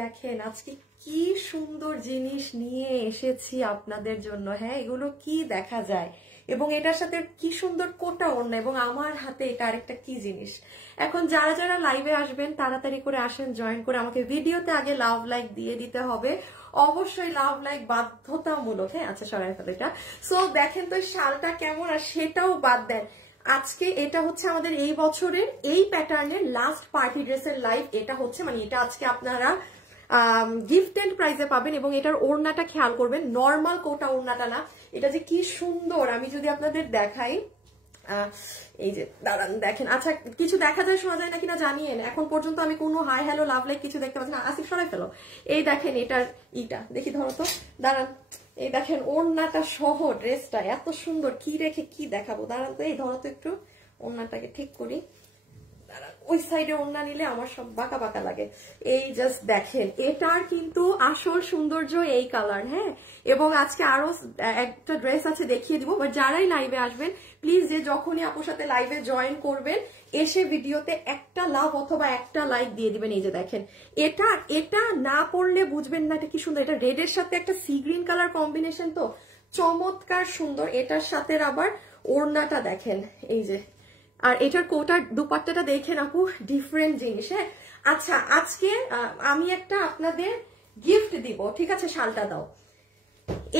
দেখেন আজকে কি সুন্দর জিনিস নিয়ে এসেছি আপনাদের জন্য। হ্যাঁ, এগুলো কি দেখা যায়, এবং এটার সাথে কি সুন্দর কোটা ওড়না, এবং আমার হাতে এটা আরেকটা কি জিনিস। এখন যারা যারা লাইভে আসবেন তাড়াতাড়ি করে আসেন, জয়েন করে আমাকে ভিডিওতে আগে লাভ লাইক দিয়ে দিতে হবে, অবশ্যই লাভ লাইক বাধ্যতামূলক। হ্যাঁ, আচ্ছা সরাই ফেলো এটা। সো দেখেন তো শালটা কেমন, আর সেটাও বাদ দেন। আজকে এটা হচ্ছে আমাদের এই বছরের এই প্যাটার্নের লাস্ট পার্টি ড্রেসের লাইভ। এটা হচ্ছে মানে এটা আজকে আপনারা গিফট এন্ড প্রাইজে পাবেন, এবং এটার ওড়নাটা খেয়াল করবেন, নর্মাল কোটা ওড়নাটা না। এটা যে কি সুন্দর, আমি যদি আপনাদের দেখাই, এই যে দাঁড়ান দেখেন। আচ্ছা, কিছু দেখা যায় শোনা যায় না কিনা জানিয়েন। এখন পর্যন্ত আমি কোনো হাই হ্যালো লাভ লাইক কিছু দেখতে পাচ্ছি না। আসিফ সরাই ফেলো। এই দেখেন এটার ইটা দেখি, ধরো তো, দাঁড়ান। এই দেখেন ওড়নাটা সহ ড্রেসটা এত সুন্দর, কি রেখে কি দেখাবো, দাঁড়ান তো। এই ধরো তো একটু ওড়নাটাকে ঠিক করি, ওই সাইডে ওড়না নিলে আমার সব বাঁকা বাঁকা লাগে। এই জাস্ট দেখেন, এটার কিন্তু আসল সৌন্দর্য এই কালার। হ্যাঁ, এবং আজকে আরো একটা ড্রেস আছে দেখিয়ে দিব। বাট যারাই লাইভে আসবেন প্লিজ, যে যখনই আপুর সাথে লাইভে জয়েন করবেন এসে ভিডিওতে একটা লাভ অথবা একটা লাইক দিয়ে দিবেন। এই যে দেখেন, এটা এটা না পড়লে বুঝবেন না এটা কি সুন্দর। এটা রেডের সাথে একটা সি গ্রিন কালার কম্বিনেশন, তো চমৎকার সুন্দর। এটার সাথে আবার ওড়নাটা দেখেন, এই যে, আর এটার কোটার দুপাট্টাটা দেখেন আপু, ডিফারেন্ট জিনিস। হ্যাঁ, আচ্ছা আজকে আমি একটা আপনাদের গিফট দিব, ঠিক আছে? শালটা দাও।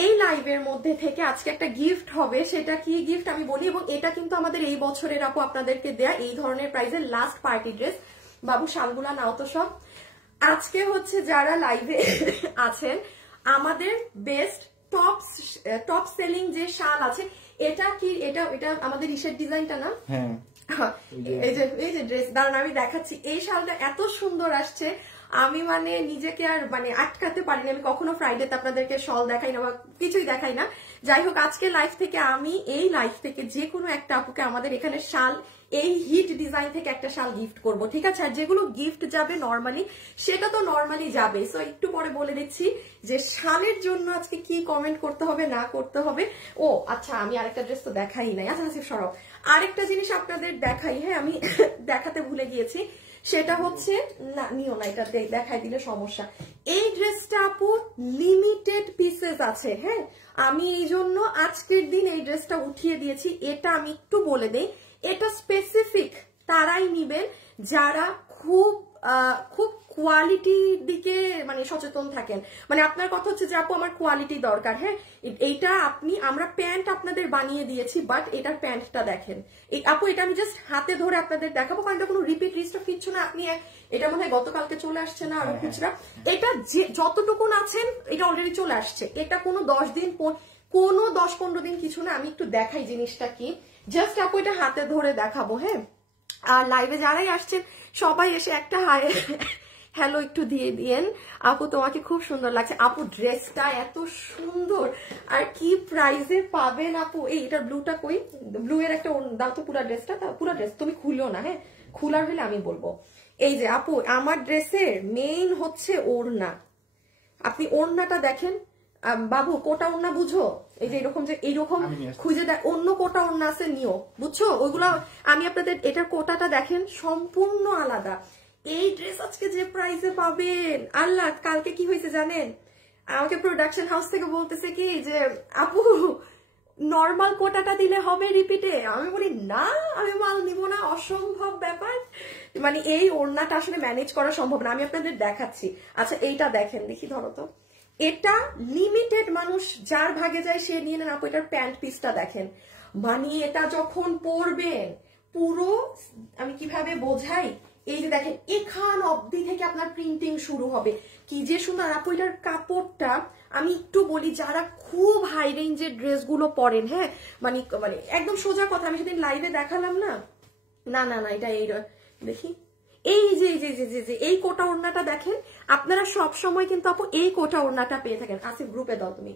এই লাইভের মধ্যে থেকে আজকে একটা গিফট হবে, সেটা কি গিফট আমি বলি। এবং এটা কিন্তু আমাদের এই বছরের আপু আপনাদেরকে দেয়া এই ধরনের প্রাইজের লাস্ট পার্টি ড্রেস। বাবু শালগুলা নাও তো সব। আজকে হচ্ছে যারা লাইভে আছেন, আমাদের বেস্ট টপ সেলিং যে শাল আছে, এটা কি, এটা আমাদের ইসের ডিজাইনটা না? হ্যাঁ, এই যে ড্রেস, দাঁড়ান আমি দেখাচ্ছি। এই শালটা এত সুন্দর আসছে, আমি মানে নিজেকে আর মানে আটকাতে পারিনি। আমি কখনো ফ্রাইডেতে আপনাদেরকে শল দেখাই না বা কিছুই দেখাই না। যাই হোক, আজকে লাইভ থেকে আমি এই লাইভ থেকে যে কোনো একটা আপুকে আমাদের এখানে শাল, এই হিট ডিজাইন থেকে একটা শাল গিফট করব, ঠিক আছে? আর যেগুলো গিফট যাবে নর্মালি, সেটা তো নর্মালি যাবে। সো একটু পরে বলে দিচ্ছি যে শালের জন্য আজকে কি কমেন্ট করতে হবে না করতে হবে। ও আচ্ছা, আমি আরেকটা ড্রেস তো দেখাই নাই। আচ্ছা আচ্ছা সরব, আরেকটা জিনিস আপনাদের দেখাই। হ্যাঁ, আমি দেখাতে ভুলে গিয়েছি, সেটা হচ্ছে, না নিও না, এটা দেখাই দিলে সমস্যা। এই ড্রেসটা আপু লিমিটেড পিসেস আছে। হ্যাঁ, আমি এই জন্য আজকের দিন এই ড্রেসটা উঠিয়ে দিয়েছি। এটা আমি একটু বলে দেই, এটা স্পেসিফিক তারাই নিবেন যারা খুব খুব কোয়ালিটির দিকে মানে সচেতন থাকেন। মানে আপনার কথা হচ্ছে যে আপু আমার কোয়ালিটি দরকার। হ্যাঁ, এইটা আমরা প্যান্ট আপনাদের বানিয়ে দিয়েছি, বাট এটার প্যান্টটা দেখেন আপু, এটা আমি জাস্ট হাতে ধরে আপনাদের দেখাবো, কারণ এটা কোনো রিপিট লিস্ট কিচ্ছু না। আপনি এটা মনে হয় গতকালকে চলে আসছে না, আরো খুচরা এটা যতটুকুন আছেন এটা অলরেডি চলে আসছে। এটা কোনো 10-15 দিন কিছু না। আমি একটু দেখাই জিনিসটা কি, জাস্ট আপু এটা হাতে ধরে দেখাবো। হ্যাঁ, আর লাইভে যারাই আসছেন সবাই এসে একটা হাই হ্যালো একটু দিয়ে দিয়েন। আপু তোমাকে খুব সুন্দর লাগছে। আপু ড্রেসটা এত সুন্দর, আর কি প্রাইজে পাবেন আপু। এই এটার ব্লুটা কই, ব্লু এর একটা দাও তো পুরা ড্রেসটা। পুরা ড্রেস তুমি খুলো না, হ্যাঁ খোলার হলে আমি বলবো। এই যে আপু, আমার ড্রেসের মেইন হচ্ছে ওড়না। আপনি ওড়নাটা দেখেন বাবু, কোটা ওড়না বুঝো, এই যে এরকম যে এইরকম খুঁজে দেয়, অন্য কোটা ওড়না আছে নিও, বুঝছো? ওইগুলো আমি আপনাদের, এটার কোটাটা দেখেন সম্পূর্ণ আলাদা। এই ড্রেস আজকে যে প্রাইসে পাবেন, আল্লাহ, কালকে কি হয়েছে জানেন, আমাকে প্রোডাকশন হাউস থেকে বলতেছে কি যে আপু নর্মাল কোটাটা দিলে হবে রিপিটে। আমি বলি না, আমি মাল নিব না, অসম্ভব ব্যাপার। মানে এই ওড়নাটা আসলে ম্যানেজ করা সম্ভব না। আমি আপনাদের দেখাচ্ছি। আচ্ছা এইটা দেখেন, দেখি ধরো তো, এটা লিমিটেড মানুষ যার ভাগে যায় সে নিয়ে নেন। আপু এটার প্যান্ট পিসটা দেখেন, মানে এটা যখন পরবেন পুরো, আমি কিভাবে বোঝাই, এই যে দেখেন এখান অবধি থেকে আপনার প্রিন্টিং শুরু হবে, কি যে সুন্দর। আপু এটার কাপড়টা আমি একটু বলি, যারা খুব হাই রেঞ্জের ড্রেসগুলো পরেন, হ্যাঁ মানে মানে একদম সোজা কথা, আমি সেদিন লাইভে দেখালাম না, না না না এটা এই দেখি, এই যে এই কোটা ওড়নাটা দেখেন। আপনারা সব সময় কিন্তু আপু এই কোটা ওড়নাটা পেয়ে থাকেন। আসিফ গ্রুপে দাও তুমি।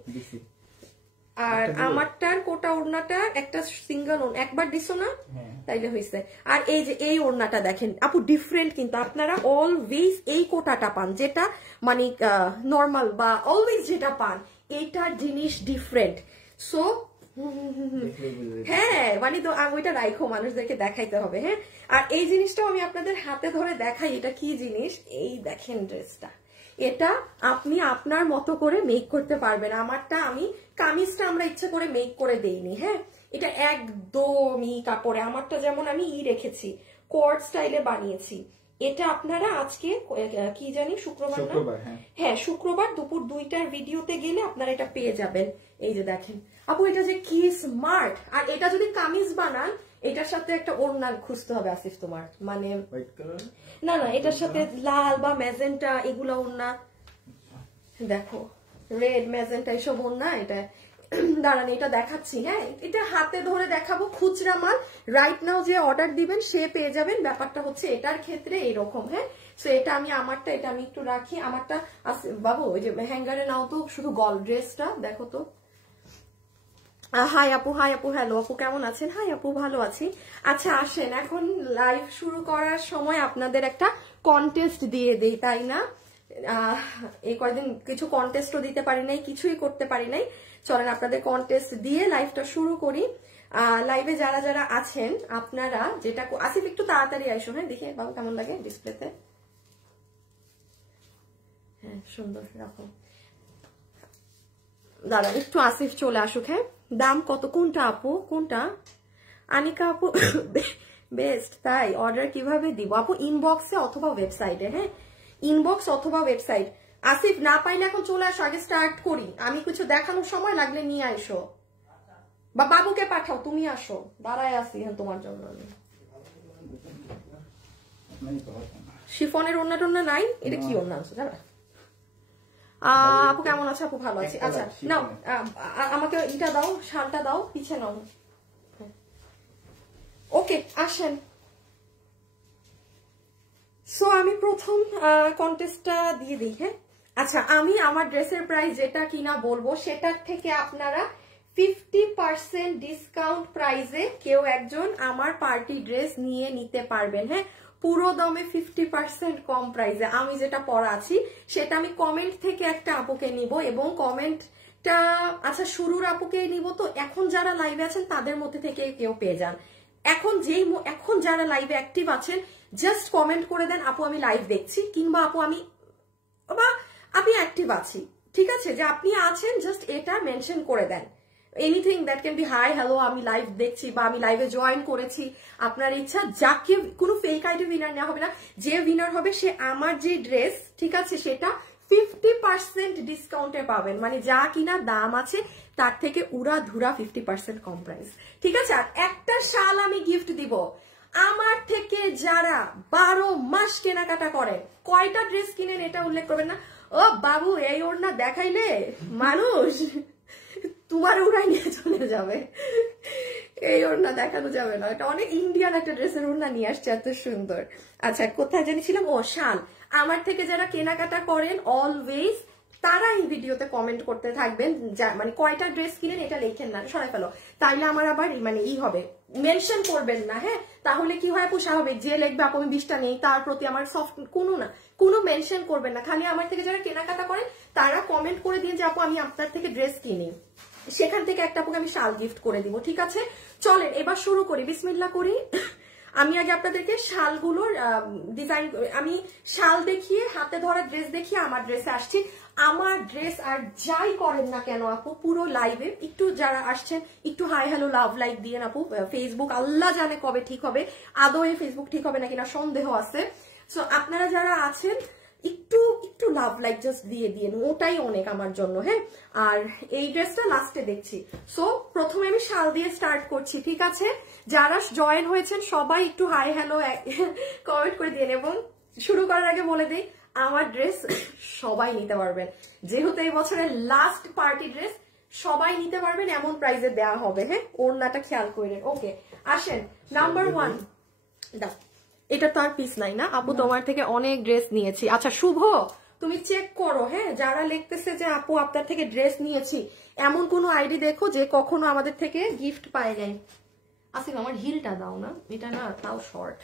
আর আমারটার কোটা ওড়নাটা একটা সিঙ্গেল একবার দিছো না, তাইলে হয়েছে। আর এই যে এই ওড়নাটা দেখেন আপু, ডিফারেন্ট কিন্তু। আপনারা অলওয়েজ এই কোটাটা পান, যেটা মানে নর্মাল বা অলওয়েজ যেটা পান, এইটার জিনিস ডিফারেন্ট। সো হ্যাঁ মানে তো ওইটা রাইখো, মানুষদেরকে দেখাইতে হবে। হ্যাঁ, আর এই জিনিসটাও আমি আপনাদের হাতে ধরে দেখাই, এটা কি জিনিস। এই দেখেন ড্রেসটা, এটা আপনি আপনার মতো করে মেক করতে পারবেন। আমারটা আমি কামিজটা আমরা ইচ্ছে করে মেক করে দেইনি, হ্যাঁ, এটা একদমই কাপড়ে। আমারটা যেমন আমি রেখেছি, কোয়ার্ড স্টাইলে বানিয়েছি। এটা আপনারা আজকে কি জানি শুক্রবার না, হ্যাঁ শুক্রবার দুপুর 2টার ভিডিওতে গেলে আপনারা এটা পেয়ে যাবেন। এই যে দেখেন আপু, এটা যে কি স্মার্ট। আর এটা যদি কামিজ বানান, এটার সাথে একটা ওড়না খুঁজতে হবে আসিফ তোমার, মানে না না এটার সাথে লাল বা ম্যাজেন্টা এগুলো ওড়না, দেখো রেড ম্যাজেন্টা এসব ওড়না। এটা দাঁড়ান এটা দেখাচ্ছি, হ্যাঁ এটা হাতে ধরে দেখাবো। খুচরা মাল রাইট নাও যে অর্ডার দিবেন সে পেয়ে যাবেন। ব্যাপারটা হচ্ছে এটার ক্ষেত্রে এরকম, হ্যাঁ। সো এটা আমি আমারটা, এটা আমি একটু রাখি। আমারটা বাবু ওই যে হ্যাঙ্গারে নাও তো, শুধু গল ড্রেসটা দেখো তো। হাই আপু, হাই আপু, হ্যালো আপু কেমন আছেন? হাই আপু ভালো আছি। আচ্ছা আসেন এখন লাইভ শুরু করার সময় আপনাদের একটা কন্টেস্ট দিয়ে দেই, তাই না? এই কয়েকদিন কিছু কন্টেস্টও দিতে পারি নাই, কিছুই করতে পারি নাই। চলেন আপনাদের কন্টেস্ট দিয়ে লাইভটা শুরু করি। লাইভে যারা যারা আছেন আপনারা যেটা আসিফ একটু তাড়াতাড়ি আইসো, হ্যাঁ দেখে বাবু কেমন লাগে ডিসপ্লেতে। হ্যাঁ সুন্দর রাখো, দাঁড়ান একটু আসিফ চলে আসুক। হ্যাঁ দাম কত? কোনটা আপু, কোনটা? আনিকা আপু বেস্ট, তাই অর্ডার কিভাবে দিব আপু? ইনবক্সে অথবা ওয়েবসাইটে, হ্যাঁ ইনবক্স অথবা ওয়েবসাইট। আসিফ না পাইলে এখন চলে আসো, আগে স্টার্ট করি। আমি কিছু দেখানোর সময় লাগলে নিয়ে আইসো, বা বাবুকে পাঠাও, তুমি আসো, দাঁড়ায় আসি তোমার জন্য। শিফনের ওড়না টোন্না নাই, এটা কি ওড়না আছে জানা? আপু কেমন আছে? আপু ভালো আছি। আচ্ছা নাও আমাকে এটা দাও, শালটা দাও, পিছে নাও। ওকে আসেন। সো আমি প্রথম কন্টেস্টটা দিয়ে দিই, হ্যাঁ। আচ্ছা আমি আমার ড্রেসের প্রাইস যেটা কিনা বলবো সেটার থেকে আপনারা 50% ডিসকাউন্ট প্রাইসে কেউ একজন আমার পার্টি ড্রেস নিয়ে নিতে পারবেন, হ্যাঁ পুরো দামে 50% কম প্রাইসে। আমি যেটা পরা আছি সেটা আমি কমেন্ট থেকে একটা আপুকে নিব, এবং কমেন্টটা আচ্ছা শুরুর আপুকে নিব। তো এখন যারা লাইভে আছেন তাদের মধ্যে থেকে কেউ পেয়ে যান। এখন যারা লাইভে অ্যাক্টিভ আছেন জাস্ট কমেন্ট করে দেন আপু আমি লাইভ দেখছি, কিংবা আপু আমি আপনি অ্যাক্টিভ আছি, ঠিক আছে, যে আপনি আছেন জাস্ট এটা মেনশন করে দেন। Anything that can be hi hello আমি লাইভ দেখছি, বা আমি লাইভে জয়েন করেছি, আপনার ইচ্ছা। যাকে কোনো ফেক আইডি উইনার নেওয়া হবে না, যে উইনার হবে সে আমার যে ড্রেস, ঠিক আছে, সেটা 50% ডিসকাউন্টে পাবেন। মানে যা কিনা দাম আছে তার থেকে উড়া ধুরা 50% কম প্রাইস, ঠিক আছে। আর একটা শাল আমি গিফট দিব আমার থেকে যারা 12 মাস কেনাকাটা করেন। কয়টা ড্রেস কিনেন এটা উল্লেখ করবেন না। ও বাবু এই ওড়না দেখাইলে মানুষ তোমার ওড়াই নিয়ে চলে যাবে, এই ওড়না দেখানো যাবে না। এটা অনেক ইন্ডিয়ান একটা ড্রেসের ওড়না নিয়ে আসছে, এত সুন্দর। আচ্ছা কোথায় জানিছিলাম, ও শাল। আমার থেকে যারা কেনাকাটা করেন অলওয়েজ তারা এই ভিডিওতে কমেন্ট করতে থাকবেন, মানে কয়টা ড্রেস কিনেন এটা লেখেন না, সরাই ফেলো, তাইলে আমার আবার মানে হবে, মেনশন করবেন না, হ্যাঁ তাহলে কি হয় আপু স্বাভাবিক যে লিখবে আপু আমি 20টা নেই তার প্রতি আমার সফট কোনো মেনশন করবেন না। খালি আমার থেকে যারা কেনাকাটা করেন তারা কমেন্ট করে দিয়ে যে আপু আমি আপনার থেকে ড্রেস কিনি, সেখান থেকে একটা আপুকে আমি শাল গিফট করে দিব, ঠিক আছে। চলেন এবার শুরু করি, বিসমিল্লাহ করি। আমি আগে আপনাদেরকে শালগুলোর ডিজাইন, আমি শাল দেখিয়ে হাতে ধরা ড্রেস দেখিয়ে আমার ড্রেসে আসছি। আমার ড্রেস আর যাই করেন না কেন আপু পুরো লাইভে একটু যারা আসছেন একটু হাই হ্যালো লাভ লাইক দিয়ে আপু। ফেসবুক আল্লাহ জানে কবে ঠিক হবে, আদৌ এই ফেসবুক ঠিক হবে নাকি না সন্দেহ আছে। সো আপনারা যারা আছেন একটু একটু লাভ লাইক জাস্ট দিয়ে দিয়ে, ওটাই অনেক আমার জন্য, হ্যাঁ। আর এই ড্রেসটা লাস্টে দেখছি। সো প্রথমে আমি শাল দিয়ে স্টার্ট করছি, ঠিক আছে। যারা জয়েন হয়েছেন সবাই একটু হাই হ্যালো কমেন্ট করে দিন, এবং শুরু করার আগে বলে দিই আমার ড্রেস সবাই নিতে পারবেন, যেহেতু এই বছরের লাস্ট পার্টি ড্রেস সবাই নিতে পারবেন, এমন প্রাইজে দেওয়া হবে, হ্যাঁ ওড়নাটা খেয়াল করে। ওকে আসেন নাম্বার 1 দাও। এটা তো আর পিস নাই না আপু, তোমার থেকে অনেক ড্রেস নিয়েছি। আচ্ছা শুভ তুমি চেক করো, হ্যাঁ যারা লিখতেছে যে আপু আপনার থেকে ড্রেস নিয়েছি এমন কোন আইডি দেখো যে কখনো আমাদের থেকে গিফট পায় নাই। আসিফ আমার হিলটা দাও না, এটা না তাও শর্ট।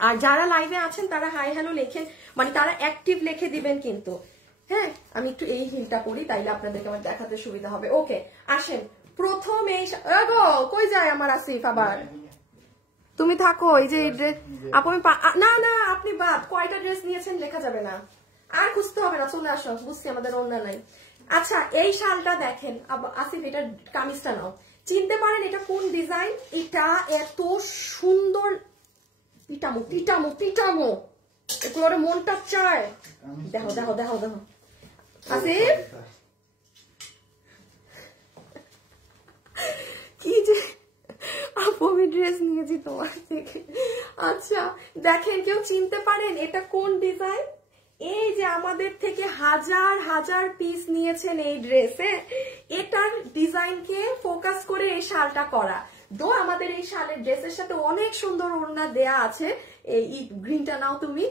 আর যারা লাইভে আছেন তারা হাই হ্যালো লেখেন, মানে তারা অ্যাক্টিভ লিখে দিবেন কিন্তু, হ্যাঁ। আমি একটু এই হিলটা পরি তাইলে আপনাদেরকে আমার দেখাতে সুবিধা হবে। ওকে আসেন প্রথম এই কই যায় আমার আসিফ আবার তুমি থাকো। এই যে এই ড্রেস আপু আমি না না আপনি বাদ, কয়টা ড্রেস নিয়েছেন লেখা যাবে না, আর খুঁজতে হবে না, চলে আসো, বুঝছি আমাদের ওড়না নাই। আচ্ছা এই শালটা দেখেন আসিফ, এটা কামিজটা নাও, চিনতে পারেন এটা কোন ডিজাইন? এটা এত সুন্দর, পিটামো পিটামো পিটামো, এগুলোর মনটা চায়। দেখো দেখো দেখো দেখো আসিফ কি যে আপু আমি ড্রেস নিয়েছি তোমার থেকে। আচ্ছা দেখেন, কেউ চিনতে পারেন এটা কোন ডিজাইন? এই যে আমাদের থেকে হাজার হাজার পিস নিয়েছেন এই ড্রেসে, এটার ডিজাইনকে ফোকাস করে এই শালটা করা। দো আমাদের এই শালের ড্রেসের সাথে অনেক সুন্দর ওড়না দেয়া আছে, এই গ্রিনটা নাও তুমি।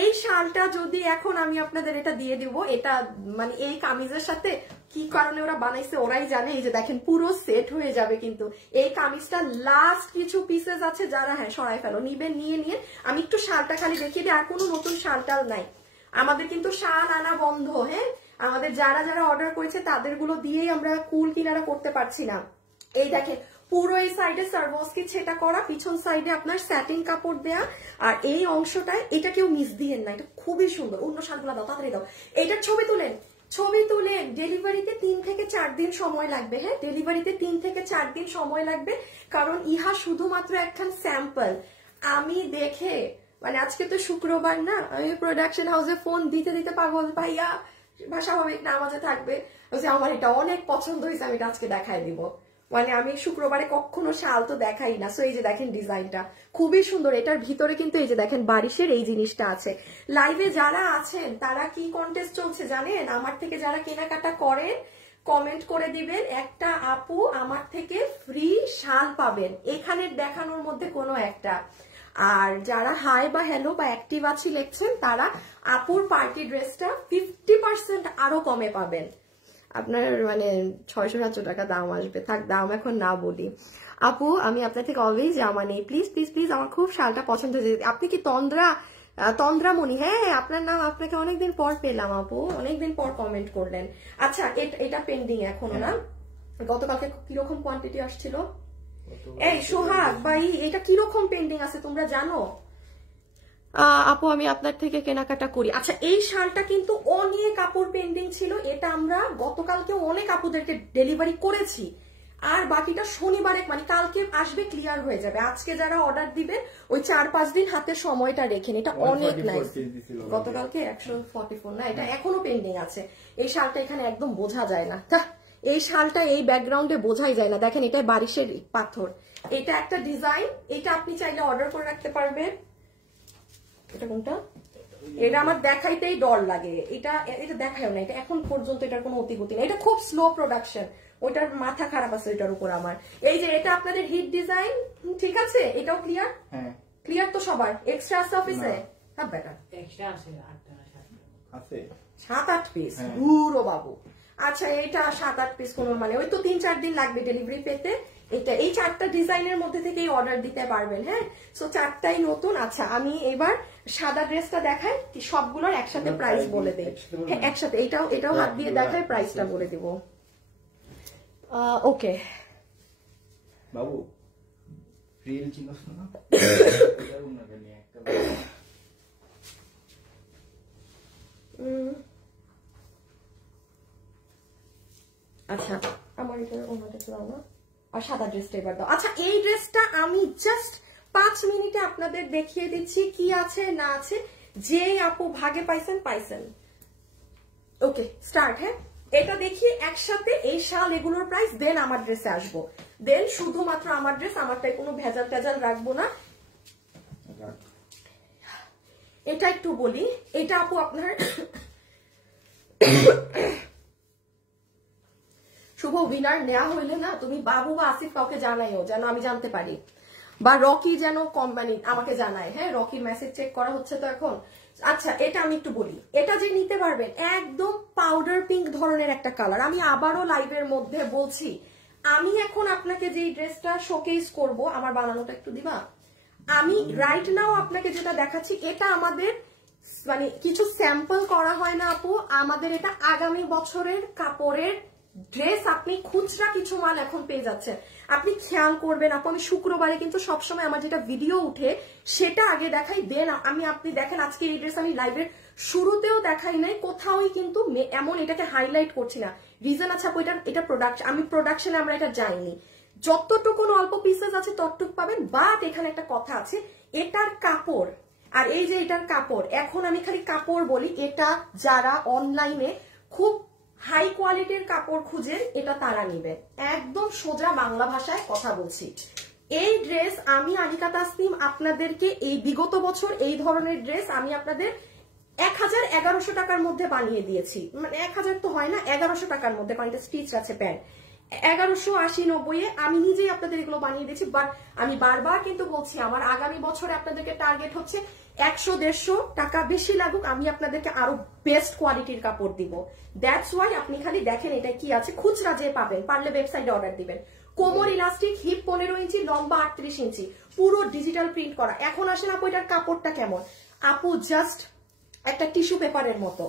এই শালটা যদি এখন আমি আপনাদের এটা দিয়ে দিব, এটা মানে এই কামিজের সাথে কি কারণে ওরা বানাইছে ওরাই জানে। এই যে দেখেন পুরো সেট হয়ে যাবে। কিন্তু এই কামিজটা লাস্ট কিছু পিসেস আছে, যারা হ্যাঁ সরাই ফেলো, নিবেন নিয়ে নিয়ে। আমি একটু শালটা খালি দেখিয়ে দিই, আর কোনো নতুন শালটাল নাই আমাদের, কিন্তু শাল আনা বন্ধ। হ্যাঁ আমাদের যারা যারা অর্ডার করেছে তাদেরগুলো দিয়েই আমরা কুল কিনারা করতে পারছি না। এই দেখেন পুরো এই সাইডে সার্ভসকি ছেটা করা, পিছন সাইডে আপনার স্যাটিন কাপড় দেয়া, আর এই অংশটায় এটা কেউ মিস দিয়েন না, এটা খুবই সুন্দর। অন্য শালগুলো দাও, তাড়াতাড়ি দাও। এইটার ছবি তুলেন, ছবি তুলে ডেলিভারিতে 3 থেকে 4 দিন সময় লাগবে। হ্যাঁ ডেলিভারিতে 3 থেকে 4 দিন সময় লাগবে, কারণ ইহা শুধুমাত্র একখান স্যাম্পল। আমি দেখে মানে আজকে তো শুক্রবার না, আমি প্রোডাকশন হাউসে ফোন দিতে দিতে পাগল, ভাইয়া স্বাভাবিক নামাজে থাকবে, আমার এটা অনেক পছন্দ হয়েছে, আমি এটা আজকে দেখাই দিব। মানে আমি শুক্রবারে কখনো শাল তো দেখাই না। সো এই যে দেখেন ডিজাইনটা খুবই সুন্দর, এটার ভিতরে কিন্তু এই যে দেখেন বারিশের এই জিনিসটা আছে। লাইভে যারা আছেন তারা কি কন্টেস্ট চলছে জানেন? আমার থেকে যারা কেনাকাটা করেন কমেন্ট করে দিবেন, একটা আপু আমার থেকে ফ্রি শাল পাবেন এখানে দেখানোর মধ্যে কোনো একটা। আর যারা হাই বা হ্যালো বা অ্যাক্টিভ আছি লিখছেন, তারা আপুর পার্টি ড্রেসটা 50% আরো কমে পাবেন। আপনার মানে 600-700 টাকা দাম আসবে। থাক দাম এখন না বলি। আপু আমি আপনার থেকে অলওয়েজ জামা নেই, প্লিজ প্লিজ প্লিজ, আমার খুব শালটা পছন্দ হয়েছে। আপনি কি তন্দ্রামণি? হ্যাঁ আপনার নাম, আপনাকে অনেকদিন পর পেলাম আপু, অনেকদিন পর কমেন্ট করলেন। আচ্ছা এটা পেন্ডিং এখনো না? গতকালকে কিরকম কোয়ান্টিটি আসছিল? এই সোহাগ ভাই এটা কিরকম পেন্ডিং আছে তোমরা জানো? আপু আমি আপনার থেকে কেনাকাটা করি। আচ্ছা এই শালটা কিন্তু অনেক কাপড় পেন্ডিং ছিল, এটা আমরা গতকালকে অনেক আপুদেরকে ডেলিভারি করেছি, আর বাকিটা শনিবারে মানে কালকে আসবে, ক্লিয়ার হয়ে যাবে। আজকে যারা অর্ডার দিবেন ওই 4-5 দিন হাতে সময়টা রেখেন, এটা অনেক নাইস। গতকালকে 144 না, এটা এখনো পেন্ডিং আছে। এই শালটা এখানে একদম বোঝা যায় না, এই শালটা এই ব্যাকগ্রাউন্ডে বোঝাই যায় না। দেখেন এটা বারিশের পাথর, এটা একটা ডিজাইন, এটা আপনি চাইলে অর্ডার করে রাখতে পারবেন। এটা কোনটা? এটা আমার দেখাইতেই ডর লাগে, এটা দেখায়ও না, এটা এখন পর্যন্ত এটার কোনো অতিগতি নেই, এটা খুব স্লো প্রোডাকশন, ওইটার মাথা খারাপ আছে এটার উপর আমার। এই যে এটা আপনাদের হিট ডিজাইন, ঠিক আছে এটাও ক্লিয়ার? হ্যাঁ ক্লিয়ার তো সবার। এক্সট্রা আছে অফিসে? হ্যাঁ বেটা এক্সট্রা আছে 7-8 পিস পুরো বাবু। আচ্ছা এটা 7-8 পিস কোন মানে, ওই তো 3-4 দিন লাগবে ডেলিভারি পেতে। এটা এই 4টা ডিজাইনের মধ্যে থেকেই অর্ডার দিতে পারবেন। হ্যাঁ সো 4টাই নতুন। আচ্ছা আমি এবার সাদা ড্রেসটা দেখাই, সবগুলোর একসাথে প্রাইস বলে দেই। হ্যাঁ একসাথে এটাও হাত দিয়ে দেখাই, প্রাইসটা বলে দিব। ওকে বাবু রিয়েল চিনস না? আচ্ছা আমার এটা ওনাটা দাও না, আর সাদা ড্রেসটা এবার দাও। আচ্ছা এই ড্রেসটা আমি জাস্ট 5 মিনিটে আপনাদের দেখিয়ে দিচ্ছি কি আছে না আছে, যে আপু ভাগে পাইছেন। Okay start. হ্যাঁ এটা দেখিয়ে একসাথে এই শাল এগুলোর প্রাইস, দেন আমার ড্রেসে আসবো, দেন শুধুমাত্র আমার ড্রেস, আমারটাই কোনো ভেজাল টেজাল রাখবো না। এটা একটু বলি, এটা আপু আপনার শুভ উইনার নেওয়া হইলে না তুমি বাবু বা আসিফ কাউকে জানাইও, যেন আমি জানতে পারি, বা রকি যেন কোম্পানি আমাকে জানায়। হ্যাঁ রকির মেসেজ চেক করা হচ্ছে তো এখন। আচ্ছা এটা আমি একটু বলি, এটা যে নিতে পারবেন একদম পাউডার পিঙ্ক ধরনের একটা কালার। আমি আবারও লাইভের মধ্যে বলছি, আমি এখন আপনাকে যে ড্রেসটা শোকেস করব, আমার বানানোটা একটু দিবা, আমি রাইট নাও আপনাকে যেটা দেখাচ্ছি, এটা আমাদের মানে কিছু স্যাম্পল করা হয় না আপু, আমাদের এটা আগামী বছরের কাপড়ের ড্রেস আপনি খুচরা কিছু মাল এখন পেয়ে যাচ্ছেন। আপনি খেয়াল করবেন আপু, আমি শুক্রবারে কিন্তু সবসময় আমার যেটা ভিডিও উঠে সেটা আগে দেখাই, দেন আপনি দেখেন আজকে এই ড্রেস আমি লাইভের শুরুতেও দেখাই নাই, কোথাওই কিন্তু এমন এটাকে হাইলাইট করছি না। রিজন আছে আপু, এটা প্রোডাকশন, আমি প্রোডাকশনে আমরা এটা যাইনি, যতটুকু অল্প পিসেস আছে ততটুকু পাবেন। বাট এখানে একটা কথা আছে, এটার কাপড় আর এই যে এটার কাপড়, এখন আমি খালি কাপড় বলি, এটা যারা অনলাইনে খুব হাই কোয়ালিটির কাপড় খুঁজেন এটা তারা নিবেন, একদম সোজা বাংলা ভাষায় কথা বলছি। এই ড্রেস আমি আনিকা তাসনিম আপনাদেরকে এই বিগত বছর এই ধরনের ড্রেস আমি আপনাদের 1000-1100 টাকার মধ্যে বানিয়ে দিয়েছি, মানে 1000 তো হয় না, 1100 টাকার মধ্যে, কারণ এটা স্টিচ আছে প্যান্ট, 1180-90-এ আমি নিজেই আপনাদের এগুলো বানিয়ে দিয়েছি। বাট আমি বারবার কিন্তু বলছি আমার আগামী বছরে আপনাদেরকে টার্গেট হচ্ছে 100-150 টাকা বেশি লাগুক, আমি আপনাদেরকে আরো বেস্ট কোয়ালিটির কাপড় দিব। দ্যাটস ওয়াই আপনি খালি দেখেন এটা কি আছে, খুচরা যে পাবেন, পারলে ওয়েবসাইটে অর্ডার দিবেন। কোমর ইলাস্টিক, হিপ 15 ইঞ্চি, লম্বা 38 ইঞ্চি, পুরো ডিজিটাল প্রিন্ট করা। এখন আসেন আপু এটার কাপড়টা কেমন, আপু জাস্ট একটা টিস্যু পেপারের মতো।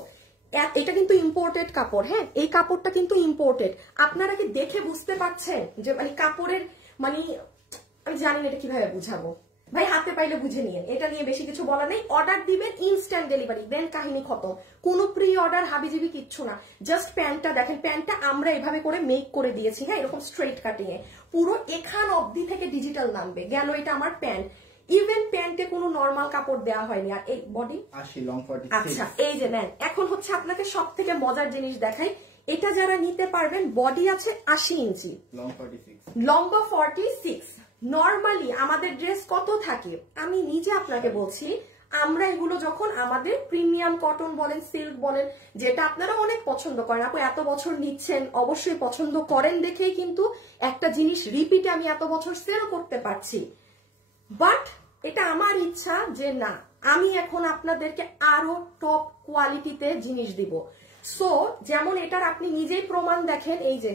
এটা কিন্তু ইম্পোর্টেড কাপড়, হ্যাঁ এই কাপড়টা কিন্তু ইম্পোর্টেড। আপনারা কি দেখে বুঝতে পারছেন যে মানে কাপড়ের মানে আমি জানি না এটা কিভাবে বুঝাবো, ভাই হাতে পাইলে বুঝে নিয়েন, এটা নিয়ে বেশি কিছু বলা নেই। অর্ডার দিবেন, ইনস্ট্যান্ট ডেলিভারি, দেন কাহিনী খতম, কোনো প্রি অর্ডার হাবিজিবি কিচ্ছু না। জাস্ট প্যান্টটা দেখেন, প্যান্টটা আমরা এভাবে করে মেক করে দিয়েছি, হ্যাঁ এরকম স্ট্রেট কাটিং এ, পুরো এখান অবধি থেকে ডিজিটাল নামবে গেল, এটা আমার প্যান্ট। ইভেন প্যান্টে কোনো নরমাল কাপড় দেওয়া হয়নি। আর এই বডি 80 লং 46। আচ্ছা এই যে নেন, এখন হচ্ছে আপনাকে সব থেকে মজার জিনিস দেখাই, এটা যারা নিতে পারবেন, বডি আছে 80 ইঞ্চি, লং 46, লম্বা 46। নরমালি আমাদের ড্রেস কত থাকে আমি নিজে আপনাকে বলছি, আমরা এগুলো যখন আমাদের প্রিমিয়াম কটন বলেন, সিল্ক বলেন, যেটা আপনারা অনেক পছন্দ করেন, আপু এত বছর নিচ্ছেন অবশ্যই পছন্দ করেন দেখেই কিন্তু একটা জিনিস রিপিটে আমি এত বছর সেল করতে পারছি। বাট এটা আমার ইচ্ছা যে না, আমি এখন আপনাদেরকে আরো টপ কোয়ালিটিতে জিনিস দিব। সো যেমন এটার আপনি নিজেই প্রমাণ দেখেন, এই যে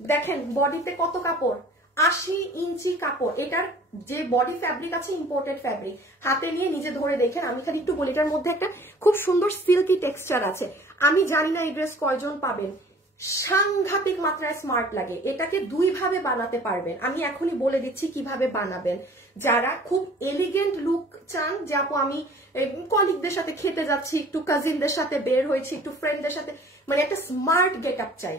দেখেন বডিতে কত কাপড়, 80 ইঞ্চি কাপড়। এটার যে বডি ফ্যাব্রিক আছে ইম্পোর্টেড ফ্যাব্রিক, হাতে নিয়ে নিজে ধরে দেখেন। আমি খালি একটু বলি, এটার মধ্যে একটা খুব সুন্দর সিল্কি টেক্সচার আছে। আমি জানি না এই ড্রেস কয়জন পাবেন, সাংঘাতিক মাত্রায় স্মার্ট লাগে। এটাকে দুই ভাবে বানাতে পারবেন, আমি এখনই বলে দিচ্ছি কিভাবে বানাবেন। যারা খুব এলিগেন্ট লুক চান, যে আপু আমি কলিগদের সাথে খেতে যাচ্ছি, একটু কাজিনদের সাথে বের হয়েছি, একটু ফ্রেন্ডদের সাথে, মানে একটা স্মার্ট গেট আপ চাই,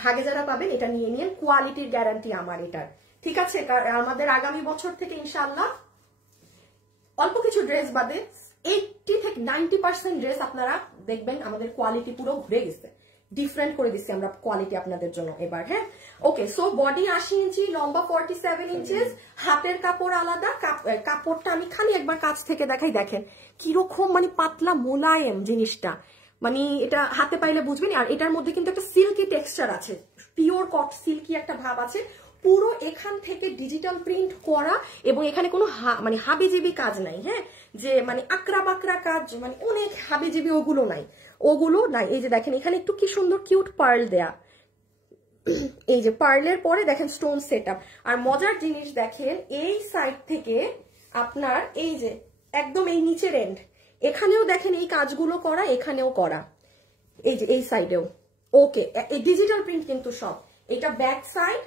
ভাগে যারা পাবেন এটা নিয়ে নিন, কোয়ালিটির গ্যারান্টি আমার এটার, ঠিক আছে। আমাদের আগামী বছর থেকে ইনশাআল্লাহ অল্প কিছু ড্রেস বাদে 80-90% ড্রেস আপনারা দেখবেন আমাদের কোয়ালিটি পুরো ঘুরে গেছে, ডিফারেন্ট করে দিচ্ছি আমরা কোয়ালিটি আপনাদের জন্য এবার, হ্যাঁ ওকে। সো বডি 80 ইঞ্চি, লম্বা 47 ইঞ্চেস, হাতের কাপড় আলাদা। কাপড়টা আমি খালি একবার কাছ থেকে দেখাই, দেখেন কিরকম মানে পাতলা মোলায়েম জিনিসটা, মানে এটা হাতে পাইলে বুঝবেন। আর এটার মধ্যে কিন্তু একটা সিল্কি টেক্সচার আছে, পিওর কট সিল্কি একটা ভাব আছে, পুরো এখান থেকে ডিজিটাল প্রিন্ট করা, এবং এখানে কোনো মানে হাবিজিবি কাজ নাই, হ্যাঁ যে মানে আকরা বাকরা কাজ, মানে অনেক হাবিজিবি ওগুলো নাই, ওগুলো নাই। এই যে দেখেন এখানে একটু কি সুন্দর কিউট পার্ল দেয়া, এই যে পার্লের পরে দেখেন স্টোন সেটআপ। আর মজার জিনিস দেখেন এই সাইড থেকে আপনার এই যে একদম এই নিচের এন্ড, এখানেও দেখেন এই কাজগুলো করা, এখানেও করা, এই যে এই সাইডেও। ওকে, এই ডিজিটাল প্রিন্ট কিন্তু সব। এটা ব্যাক সাইড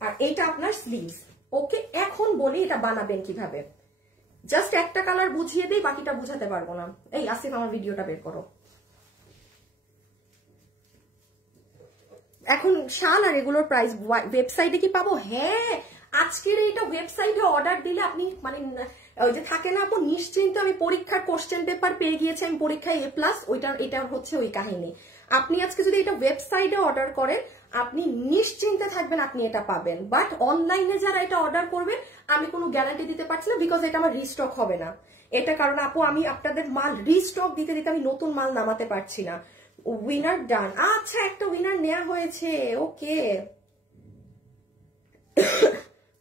আর এইটা আপনার স্লিভস। ওকে, এখন বলি এটা বানাবেন কিভাবে, জাস্ট একটা কালার বুঝিয়ে দিই, বাকিটা বুঝাতে পারবো না। এই আসিফ আমার ভিডিওটা বের করো। এখন শাল আর এগুলোর প্রাইস ওয়েবসাইটে কি পাবো? হ্যাঁ, আজকের এইটা ওয়েবসাইটে অর্ডার দিলে আপনি মানে ওই যে থাকে না আপু নিশ্চিন্ত আমি পরীক্ষার কোশ্চেন পেপার পেয়ে গিয়েছি, আমি পরীক্ষায় A+, এটা হচ্ছে ওই কাহিনী। আপনি আজকে যদি এটা ওয়েবসাইটে অর্ডার করেন আপনি নিশ্চিন্তে থাকবেন আপনি এটা পাবেন। বাট অনলাইনে যারা এটা অর্ডার করবেন আমি কোনো গ্যারান্টি দিতে পারছি না, বিকজ এটা আমার রিস্টক হবে না। এটা কারণ আপু আমি আপনাদের মাল রিস্টক দিতে দিতে আমি নতুন মাল নামাতে পারছি না। উইনার ডান, আচ্ছা একটা উইনার নেওয়া হয়েছে, ওকে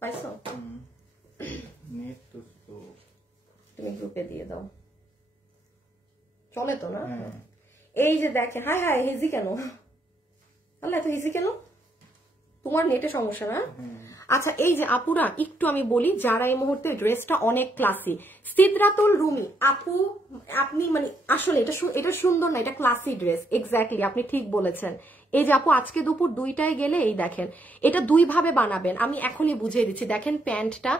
পাইছো, তুমি গ্রুপে দিয়ে দাও, চলে তো না? এই যে দেখেন, হাই হাই হেজি কেন, আল্লাহ এত হেজি কেন, তোমার নেটে সমস্যা না? আচ্ছা এই যে আপুরা একটু আমি বলি, যারা এই মুহূর্তে ড্রেসটা অনেক ক্লাসি, সিদরাতুল রুমি আপু, আপনি মানে আসলে এটা সুন্দর না, এটা ক্লাসি ড্রেস। এক্স্যাক্টলি, আপনি ঠিক বলেছেন। এই যে আপু আজকে দুপুর 2টায় গেলে এই দেখেন, এটা 2 ভাবে বানাবেন, আমি এখনই বুঝিয়ে দিচ্ছি। দেখেন প্যান্টটা,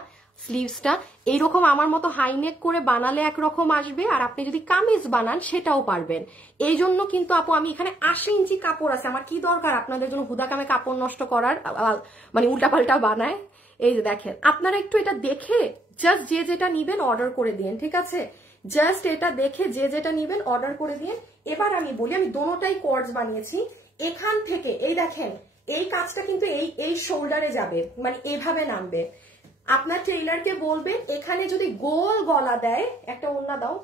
স্লিভসটা এইরকম আমার মতো হাইনেক করে বানালে একরকম আসবে, আর আপনি যদি কামিজ বানান সেটাও পারবেন। এই জন্য কিন্তু আপু আমি এখানে 80 ইঞ্চি কাপড় আছে, আমার কি দরকার আপনাদের জন্য হুদাকামে কাপড় নষ্ট করার, মানে উল্টাপাল্টা বানায়। এই যে দেখেন, আপনারা একটু এটা দেখে জাস্ট যে যেটা নিবেন অর্ডার করে দিন, ঠিক আছে? জাস্ট এটা দেখে যে যেটা নিবেন অর্ডার করে দিন। এবার আমি বলি, আমি দোনোটাই কর্ডস বানিয়েছি। এখান থেকে এই দেখেন, এই কাজটা কিন্তু এই শোল্ডারে যাবে, মানে এইভাবে নামবে। আপনার টেইলারকে বলবেন এখানে যদি গোল গলা দেয়, একটা ওড়না দাও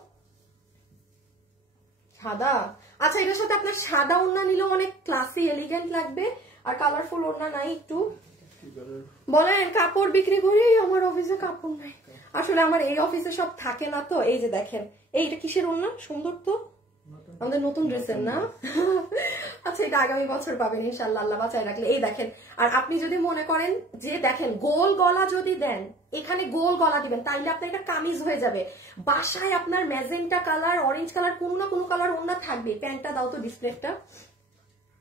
সাদা। আচ্ছা এটার সাথে আপনার সাদা ওড়না নিলেও অনেক ক্লাসি এলিগেন্ট লাগবে। আর কালারফুল ওড়না নাই একটু বলেন? কাপড় বিক্রি করি, আমার অফিসে কাপড় নাই। আসলে আমার এই অফিসে সব থাকে না তো। এই যে দেখেন, এইটা কিসের ওড়না? সুন্দর তো, আমাদের নতুন ড্রেসের না? আচ্ছা এটা আগামী বছর পাবেন ইনশাআল্লাহ, আল্লাহ বাঁচায় রাখলে। এই দেখেন, আর আপনি যদি মনে করেন যে দেখেন গোল গলা যদি দেন, এখানে গোল গলা দিবেন, তাইলে আপনার এটা কামিজ হয়ে যাবে। বাসায় আপনার ম্যাজেন্টা কালার, অরেঞ্জ কালার, কোনো না কোনো কালার ওড়না থাকবে। প্যান্টটা দাও তো, ডিসপ্লেটা।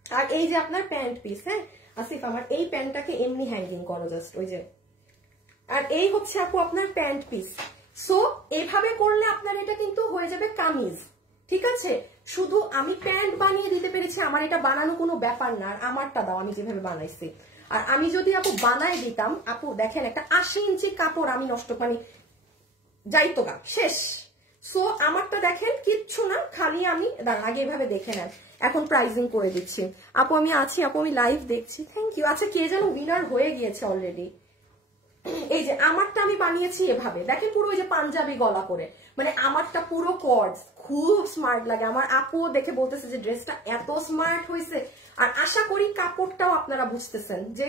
আর এই যে আপনার প্যান্ট পিস, হ্যাঁ আসিফ আমার এই প্যান্টটাকে এমনি হ্যাঙ্গিং করো জাস্ট, ওই যে। আর এই হচ্ছে আপু আপনার প্যান্ট পিস। সো এইভাবে করলে আপনার এটা কিন্তু হয়ে যাবে কামিজ, ঠিক আছে? শুধু আমি প্যান্ট বানিয়ে দিতে পেরেছি, আমার এটা বানানো কোনো ব্যাপার না। আর আমারটা দাও, আমি যেভাবে বানাইছি। আর আমি যদি আপু বানাই দিতাম, আপু দেখেন একটা 80 ইঞ্চি কাপড় আমি নষ্ট, মানে যাইতো গা শেষ। সো আমারটা দেখেন কিচ্ছু না, খালি আমি আগে এভাবে দেখে নেন। এখন প্রাইজিং করে দিচ্ছি। আপু আমি আছি, আপু আমি লাইভ দেখছি, থ্যাংক ইউ। আচ্ছা কে যেন উইনার হয়ে গিয়েছে অলরেডি। এই যে আমারটা আমি বানিয়েছি এভাবে, দেখেন পুরো ওই যে পাঞ্জাবি গলা করে, মানে আমারটা পুরো কর্ডস, খুব স্মার্ট লাগে। আমার আপু দেখে বলতেছে যে ড্রেসটা এত স্মার্ট হয়েছে। আর আশা করি কাপড়টাও আপনারা বুঝতেছেন যে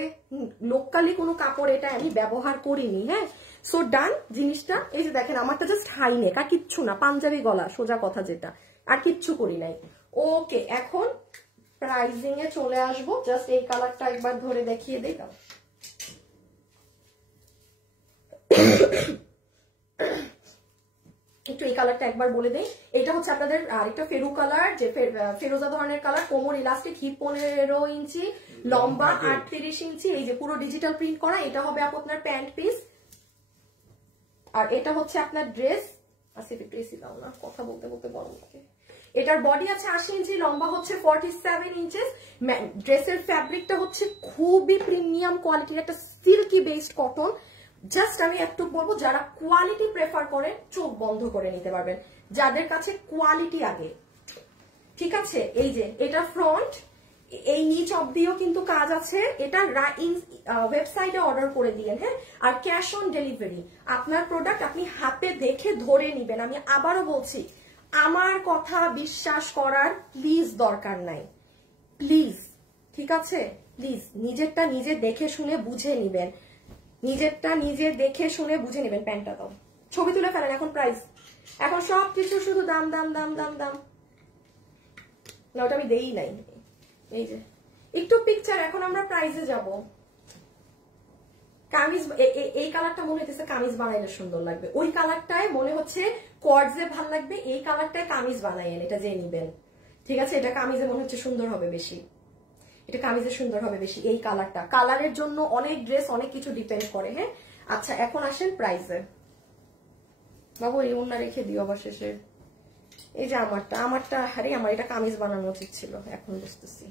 লোকালি কোনো কাপড় এটা আমি ব্যবহার করিনি। হ্যাঁ, সো ডান জিনিসটা। এই যে দেখেন আমারটা জাস্ট হাই নেক, আর কিচ্ছু না, পাঞ্জাবি গলা সোজা কথা যেটা, আর কিচ্ছু করি নাই। ওকে, এখন প্রাইজিং এ চলে আসবো। জাস্ট এই কালারটা একবার ধরে দেখিয়ে দিই। একটু এই কালারটা একবার বলে দেই। এটা হচ্ছে আপনাদের আরেকটা ফেরু কালার, যে ফেরোজা ধরনের কালার। কোমর ইলাস্টিক, হিপ 15 ইঞ্চি, লম্বা 38 ইঞ্চি। এই যে পুরো ডিজিটাল প্রিন্ট করা। এটা হবে আপনার প্যান্ট পিস, আর এটা হচ্ছে আপনার ড্রেস। আসিফ একটু এসি দাও না, কথা বলতে বলতে গরম লাগে। এটার বডি আছে 80 ইঞ্চি, লম্বা হচ্ছে 47 ইঞ্চেস। ড্রেসের ফ্যাব্রিকটা হচ্ছে খুবই প্রিমিয়াম কোয়ালিটির, একটা সিল্কি বেসড কটন। জাস্ট আমি একটু বলবো, যারা কোয়ালিটি প্রেফার করেন চোখ বন্ধ করে নিতে পারবেন, যাদের কাছে কোয়ালিটি আগে, ঠিক আছে? এই যে এটা ফ্রন্ট, এই নিচ অব্দিও কিন্তু কাজ আছে। এটা ওয়েবসাইটে অর্ডার করে দিলেন, হ্যাঁ। আর ক্যাশ অন ডেলিভারি, আপনার প্রোডাক্ট আপনি হাতে দেখে ধরে নিবেন। আমি আবারও বলছি, আমার কথা বিশ্বাস করার প্লিজ দরকার নাই, প্লিজ, ঠিক আছে? প্লিজ নিজেরটা নিজে দেখে শুনে বুঝে নিবেন, নিজেরটা নিজে দেখে শুনে বুঝে নেবেন। প্যান্টটা দাও, ছবি তুলে ফেলেন। এখন প্রাইস, এখন সবকিছু শুধু দাম দাম দাম দাম দাম। না ওটা আমি দেই নাই। এই যে একটু পিকচার। এখন আমরা প্রাইসে যাব। কামিজ, এই কালারটা মনে হচ্ছে কামিজ বানাইলে সুন্দর লাগবে, ওই কালারটায় মনে হচ্ছে কর্ডসে ভাল লাগবে, এই কালারটায় কামিজ বানাইয়েন, এটা যে নিবেন, ঠিক আছে? এটা কামিজে মনে হচ্ছে সুন্দর হবে বেশি, এটা কামিজে সুন্দর হবে বেশি। এই কালারটা, কালারের জন্য অনেক ড্রেস অনেক কিছু ডিপেন্ড করে, হ্যাঁ। আচ্ছা এখন আসেন প্রাইসে। বাবু এই ওড়না রেখে দিও আবার শেষে। এই যে আমারটা আরে আমার এটা কামিজ বানানো উচিত ছিল, এখন বুঝতেছি।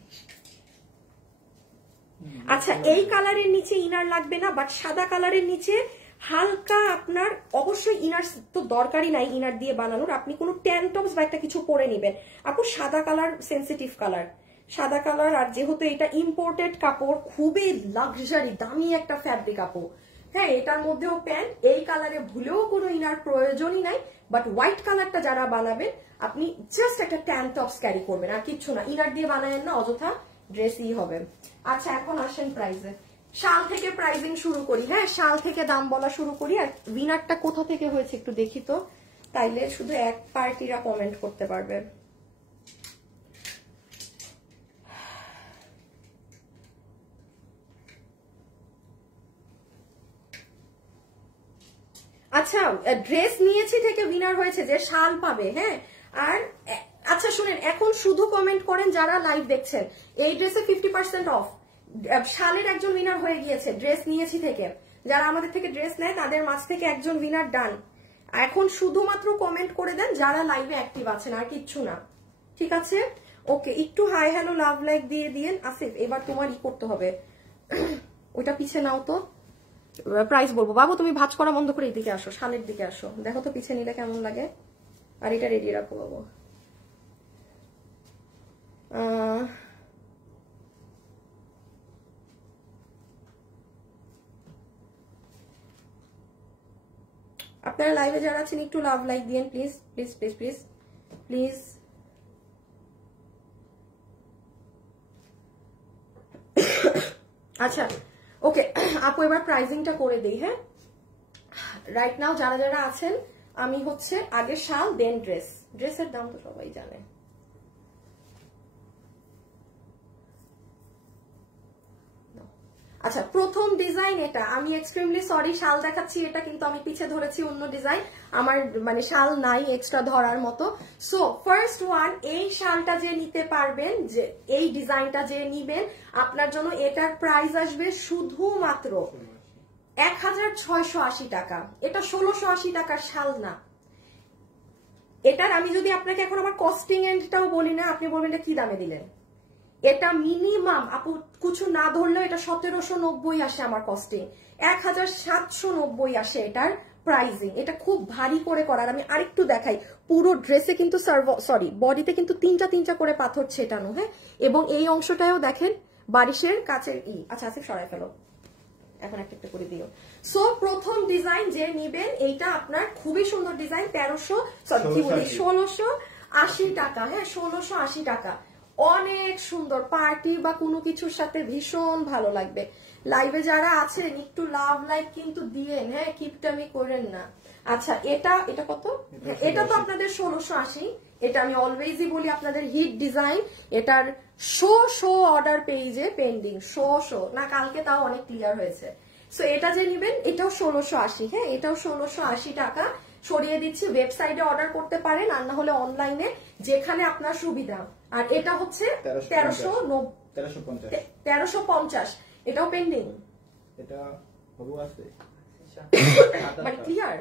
আচ্ছা এই কালারের নিচে ইনার লাগবে না, বাট সাদা কালারের নিচে হালকা আপনার অবশ্যই ইনার তো দরকারই নাই ইনার দিয়ে বানানোর, আপনি কোনো ট্যান টপস বা একটা কিছু পরে নেবেন। আপু সাদা কালার সেন্সিটিভ কালার, সাদা কালার। আর যেহেতু এটা ইম্পোর্টেড কাপড়, খুবই লাক্সারি দামি একটা ফ্যাব্রিক আপু, হ্যাঁ। এটার মধ্যেও প্যান্ট, এই কালারে ভুলেও কোনো ইনার প্রয়োজনই নাই। বাট হোয়াইট কালারটা যারা বানাবেন, আপনি জাস্ট একটা ট্যান টপস ক্যারি করবেন, আর কিচ্ছু না। ইনার দিয়ে বানায়েন না, অযথা ড্রেসই হবে। আচ্ছা এখন আসেন প্রাইসে। শাল থেকে প্রাইজিং শুরু করি, হ্যাঁ, শাল থেকে দাম বলা শুরু করি। আর উইনারটা কোথা থেকে হয়েছে একটু দেখি তো, তাইলে শুধু এক পার্টিরা কমেন্ট করতে পারবে। আচ্ছা ড্রেস নিয়েছি থেকে উইনার হয়েছে, যে শাল পাবে। হ্যাঁ আর আচ্ছা শুনেন, এখন শুধু কমেন্ট করেন যারা লাইভ দেখছেন। এই ড্রেসে 50% অফ, শালের একজন উইনার হয়ে গিয়েছে ড্রেস নিয়েছি থেকে। যারা আমাদের থেকে ড্রেস নেয় তাদের মাঝ থেকে একজন উইনার ডান। এখন শুধুমাত্র কমেন্ট করে দেন যারা লাইভে অ্যাক্টিভ আছেন, আর কিচ্ছু না, ঠিক আছে? ওকে, একটু হাই হ্যালো লাভ লাইক দিয়ে দিয়েন। আসিফ এবার তোমার করতে হবে, ওইটা পিছে নাও তো, প্রাইস বলবো। বাবু তুমি ভাঁজ করা বন্ধ করে এইদিকে আসো, শালের দিকে আসো, দেখো তো পিছে নিলে কেমন লাগে। আর এটা রেডি রাখো বাবু। আপনারা লাইভে যারা আছেন একটু লাভ লাইক দিয়েন please please please please please. আচ্ছা ওকে আপু এবার প্রাইজিংটা করে দেই। হ্যাঁ রাইট নাও যারা যারা আছেন, আমি হচ্ছে আগে শাল দেন ড্রেস। ড্রেসের দাম তো সবাই জানে। আচ্ছা প্রথম ডিজাইন এটা, আমি এক্সট্রিমলি সরি শাল দেখাচ্ছি, এটা কিন্তু আমি পিছে ধরেছি অন্য ডিজাইন, আমার মানে শাল নাই এক্সট্রা ধরার মতো। সো ফার্স্ট ওয়ান, এই শালটা যে নিতে পারবেন, যে এই ডিজাইনটা যে নিবেন, আপনার জন্য এটার প্রাইস আসবে শুধুমাত্র 1680 টাকা। এটা 1680 টাকার শাল না। এটার আমি যদি আপনাকে এখন আমার কস্টিং এন্ডটাও বলি না, আপনি বলবেন এটা কি দামে দিলেন। এটা মিনিমাম আপু কিছু না ধরলেও এটা 1790 আসে আমার কস্টিং, 1790 আসে এটার প্রাইজিং। এটা খুব ভারী করে করার। আমি আরেকটু দেখাই, পুরো ড্রেসে কিন্তু সরি বডিতে কিন্তু তিনটা তিনটা করে পাথর ছেটানো। হ্যাঁ এবং এই অংশটাও দেখেন বারিশের কাছের আচ্ছা আচ্ছা সরাই ফেলো, এখন একটা একটা করে দিও। সো প্রথম ডিজাইন যে নিবেন, এইটা আপনার খুবই সুন্দর ডিজাইন, 1680 টাকা। হ্যাঁ 1680 টাকা, অনেক সুন্দর, পার্টি বা কোনো কিছুর সাথে ভীষণ ভালো লাগবে। লাইভে যারা আছেন একটু লাভ লাইক কিন্তু দিয়েন, হ্যাঁ কিপটামি করেন না। আচ্ছা এটা এটা কত? এটা তো আপনাদের 1680। এটা আমি অলওয়েজই বলি আপনাদের হিট ডিজাইন। এটার শো অর্ডার পেজে পেন্ডিং, শো না কালকে, তাও অনেক ক্লিয়ার হয়েছে। সো এটা যে নিবেন এটাও 1680। হ্যাঁ এটাও 1680 টাকা। সরিয়ে দিচ্ছি, ওয়েবসাইটে অর্ডার করতে পারেন আর না হলে অনলাইনে, যেখানে আপনার সুবিধা। আর এটা হচ্ছে 1350, এটাও পেন্ডিং। এটা হবু আছে মানে ক্লিয়ার,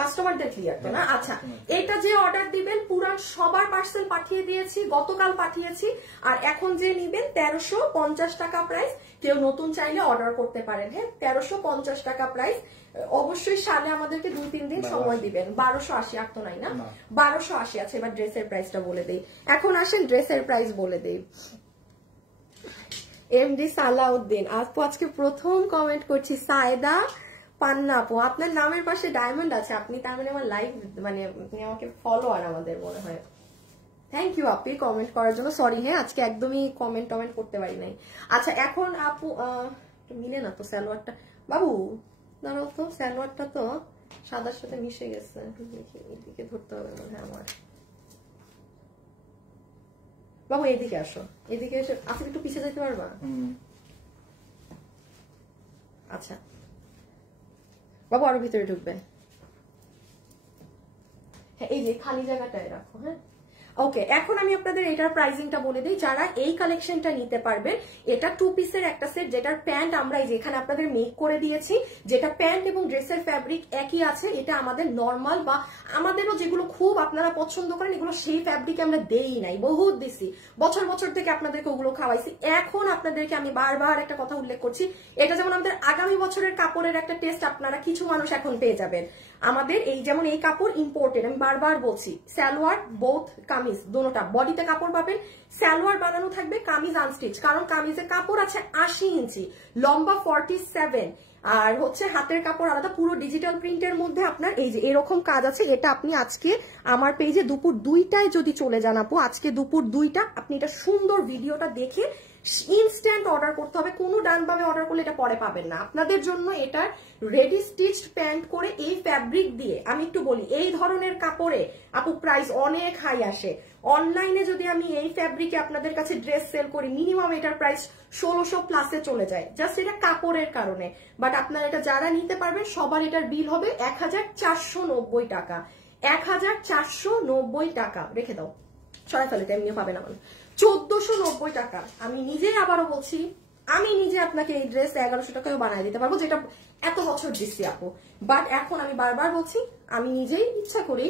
কাস্টমারদের ক্লিয়ার তো না। আচ্ছা এটা যে অর্ডার দিবেন পুরান সবার পার্সেল পাঠিয়ে দিয়েছি, গতকাল পাঠিয়েছি। আর এখন যে নিবেন 1350 টাকা প্রাইস। কেউ নতুন চাইলে অর্ডার করতে পারেন। হ্যাঁ 1350 টাকা প্রাইস। অবশ্যই সালে আমাদেরকে 2-3 দিন সময় দিবেন। 1280 আর তো নাই না, 1280 আছে। এবার ড্রেসের প্রাইসটা বলে দেই। এখন আসেন ড্রেসের প্রাইস বলে দেই। এমডি সালাউদ্দিন আপু আজকে প্রথম কমেন্ট করছি। সায়দা পান্না আপু, আপনার নামের পাশে ডায়মন্ড আছে, আপনি তার মানে আমার লাইভ মানে আপনি আমাকে ফলোয়ার আমাদের মনে হয়। থ্যাংক ইউ আপনি কমেন্ট করার জন্য। সরি হ্যাঁ আজকে একদমই কমেন্ট করতে পারি নাই। আচ্ছা এখন আপু মিলে না তো সালোয়ারটা, বাবু দাঁড়াও তো, সালোয়ারটা তো সাদার সাথে মিশে গেছে, এদিকে ধরতে হবে মনে হয় আমার। বাবু এদিকে আসো, এদিকে এসে আপনি একটু পিছিয়ে যেতে পারবা? আচ্ছা বাবু আরো ভিতরে ঢুকবে। হ্যাঁ এই যে খালি জায়গাটায় রাখো। হ্যাঁ ওকে এখন আমি আপনাদের এটার প্রাইসিংটা বলে দিই। যারা এই কালেকশনটা নিতে পারবেন, এটা 2 পিসের একটা সেট, যেটার প্যান্ট আমরা এই যে এখানে আপনাদের মেক করে দিয়েছি, যেটা প্যান্ট এবং ড্রেসের ফ্যাব্রিক একই আছে। এটা আমাদের নর্মাল বা আমাদেরও যেগুলো খুব আপনারা পছন্দ করেন, এগুলো সেই ফ্যাব্রিক আমরা দেই নাই, বহুত দিছি, বছর বছর থেকে আপনাদেরকে ওগুলো খাওয়াইছি। এখন আপনাদেরকে আমি বারবার একটা কথা উল্লেখ করছি, এটা যেমন আমাদের আগামী বছরের কাপড়ের একটা টেস্ট আপনারা কিছু মানুষ এখন পেয়ে যাবেন। আমাদের এই যেমন এই কাপড় ইম্পোর্টেড, আমি বারবার বলছি, সালোয়ার বোথ কামিজ দোনোটা, বডিতে কাপড় পাবেন, সালোয়ার বানানো থাকবে, কামিজ আনস্টিচ, কারণ কামিজের কাপড় আছে 80 ইঞ্চি, লম্বা 47, আর হচ্ছে হাতের কাপড় আলাদা, পুরো ডিজিটাল প্রিন্টের মধ্যে আপনার এই যে এরকম কাজ আছে। এটা আপনি আজকে আমার পেজে দুপুর 2টায় যদি চলে যান আপু, আজকে দুপুর 2টা আপনি এটা সুন্দর ভিডিওটা দেখে ইনস্ট্যান্ট অর্ডার করতে হবে, কোনো ডান বামে অর্ডার করলে এটা পরে পাবেন না। আপনাদের জন্য এটা রেডি স্টিচড প্যান্ট করে এই ফ্যাব্রিক দিয়ে, আমি একটু বলি এই ধরনের কাপড়ে আপু প্রাইস অনেক হাই আসে। অনলাইনে যদি আমি এই ফ্যাব্রিকে আপনাদের কাছে ড্রেস সেল করি মিনিমাম এটার প্রাইস 1600 প্লাসে চলে যায়, জাস্ট এটা কাপড়ের কারণে। বাট আপনারা এটা যারা নিতে পারবেন সবার এটার বিল হবে 1490 টাকা। 1490 টাকা রেখে দাও, সরাই ফেলে, এমনিও পাবে না, 1490 টাকা। আমি নিজেই আবারও বলছি, আমি নিজে আপনাকে এই ড্রেস 1100 টাকায় বানিয়ে দিতে পারবো, যেটা এত বছর দিচ্ছি আপু। বাট এখন আমি বারবার বলছি, আমি নিজেই ইচ্ছা করি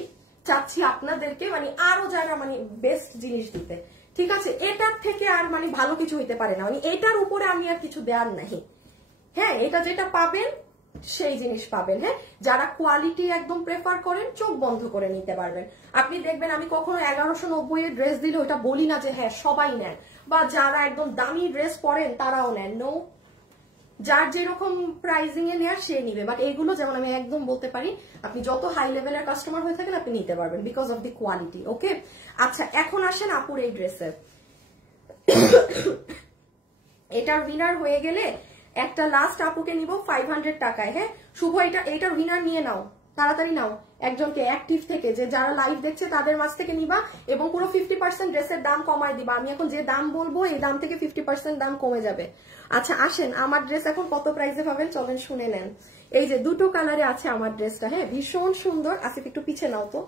চাচ্ছি আপনাদেরকে মানে আরো যারা মানে বেস্ট জিনিস দিতে, ঠিক আছে? এটার থেকে আর মানে ভালো কিছু হইতে পারে না, মানে এটার উপরে আমি আর কিছু দেওয়ার নাই। হ্যাঁ, এটা যেটা পাবেন সেই জিনিস পাবেন। হ্যাঁ, যারা কোয়ালিটি একদম প্রেফার করেন চোখ বন্ধ করে নিতে পারবেন। আপনি দেখবেন আমি কখনো 1190 এর ড্রেস দিলে ওটা বলি না যে হ্যাঁ সবাই নেন, বা যারা একদম দামি ড্রেস পরেন তারাও নেন। নো, যার যেরকম প্রাইজিং এ নেয়ার সে নিবে। বাট এগুলো যেমন আমি একদম বলতে পারি আপনি যত হাই লেভেলের কাস্টমার হয়ে থাকেন আপনি নিতে পারবেন বিকজ অফ দি কোয়ালিটি। ওকে, আচ্ছা এখন আসেন আপুর এই ড্রেসের। এটার উইনার হয়ে গেলে একটা লাস্ট আপুকে নিব 500 টাকায়। হ্যাঁ শুভ, এটার উইনার নিয়ে নাও, তাড়াতাড়ি নাও একজনকে অ্যাক্টিভ থেকে, যে যারা লাইভ দেখছে তাদের মাঝ থেকে নিবা এবং পুরো 50% ড্রেসের দাম কমায় দিবা। আমি এখন যে দাম বলবো এই দাম থেকে 50% দাম কমে যাবে। আচ্ছা আসেন, আমার ড্রেস এখন কত প্রাইসে পাবেন চলেন শুনে নেন। এই যে দুটো কালারে আছে আমার ড্রেসটা, হ্যাঁ ভীষণ সুন্দর। আসিফ একটু পিছে নাও তো।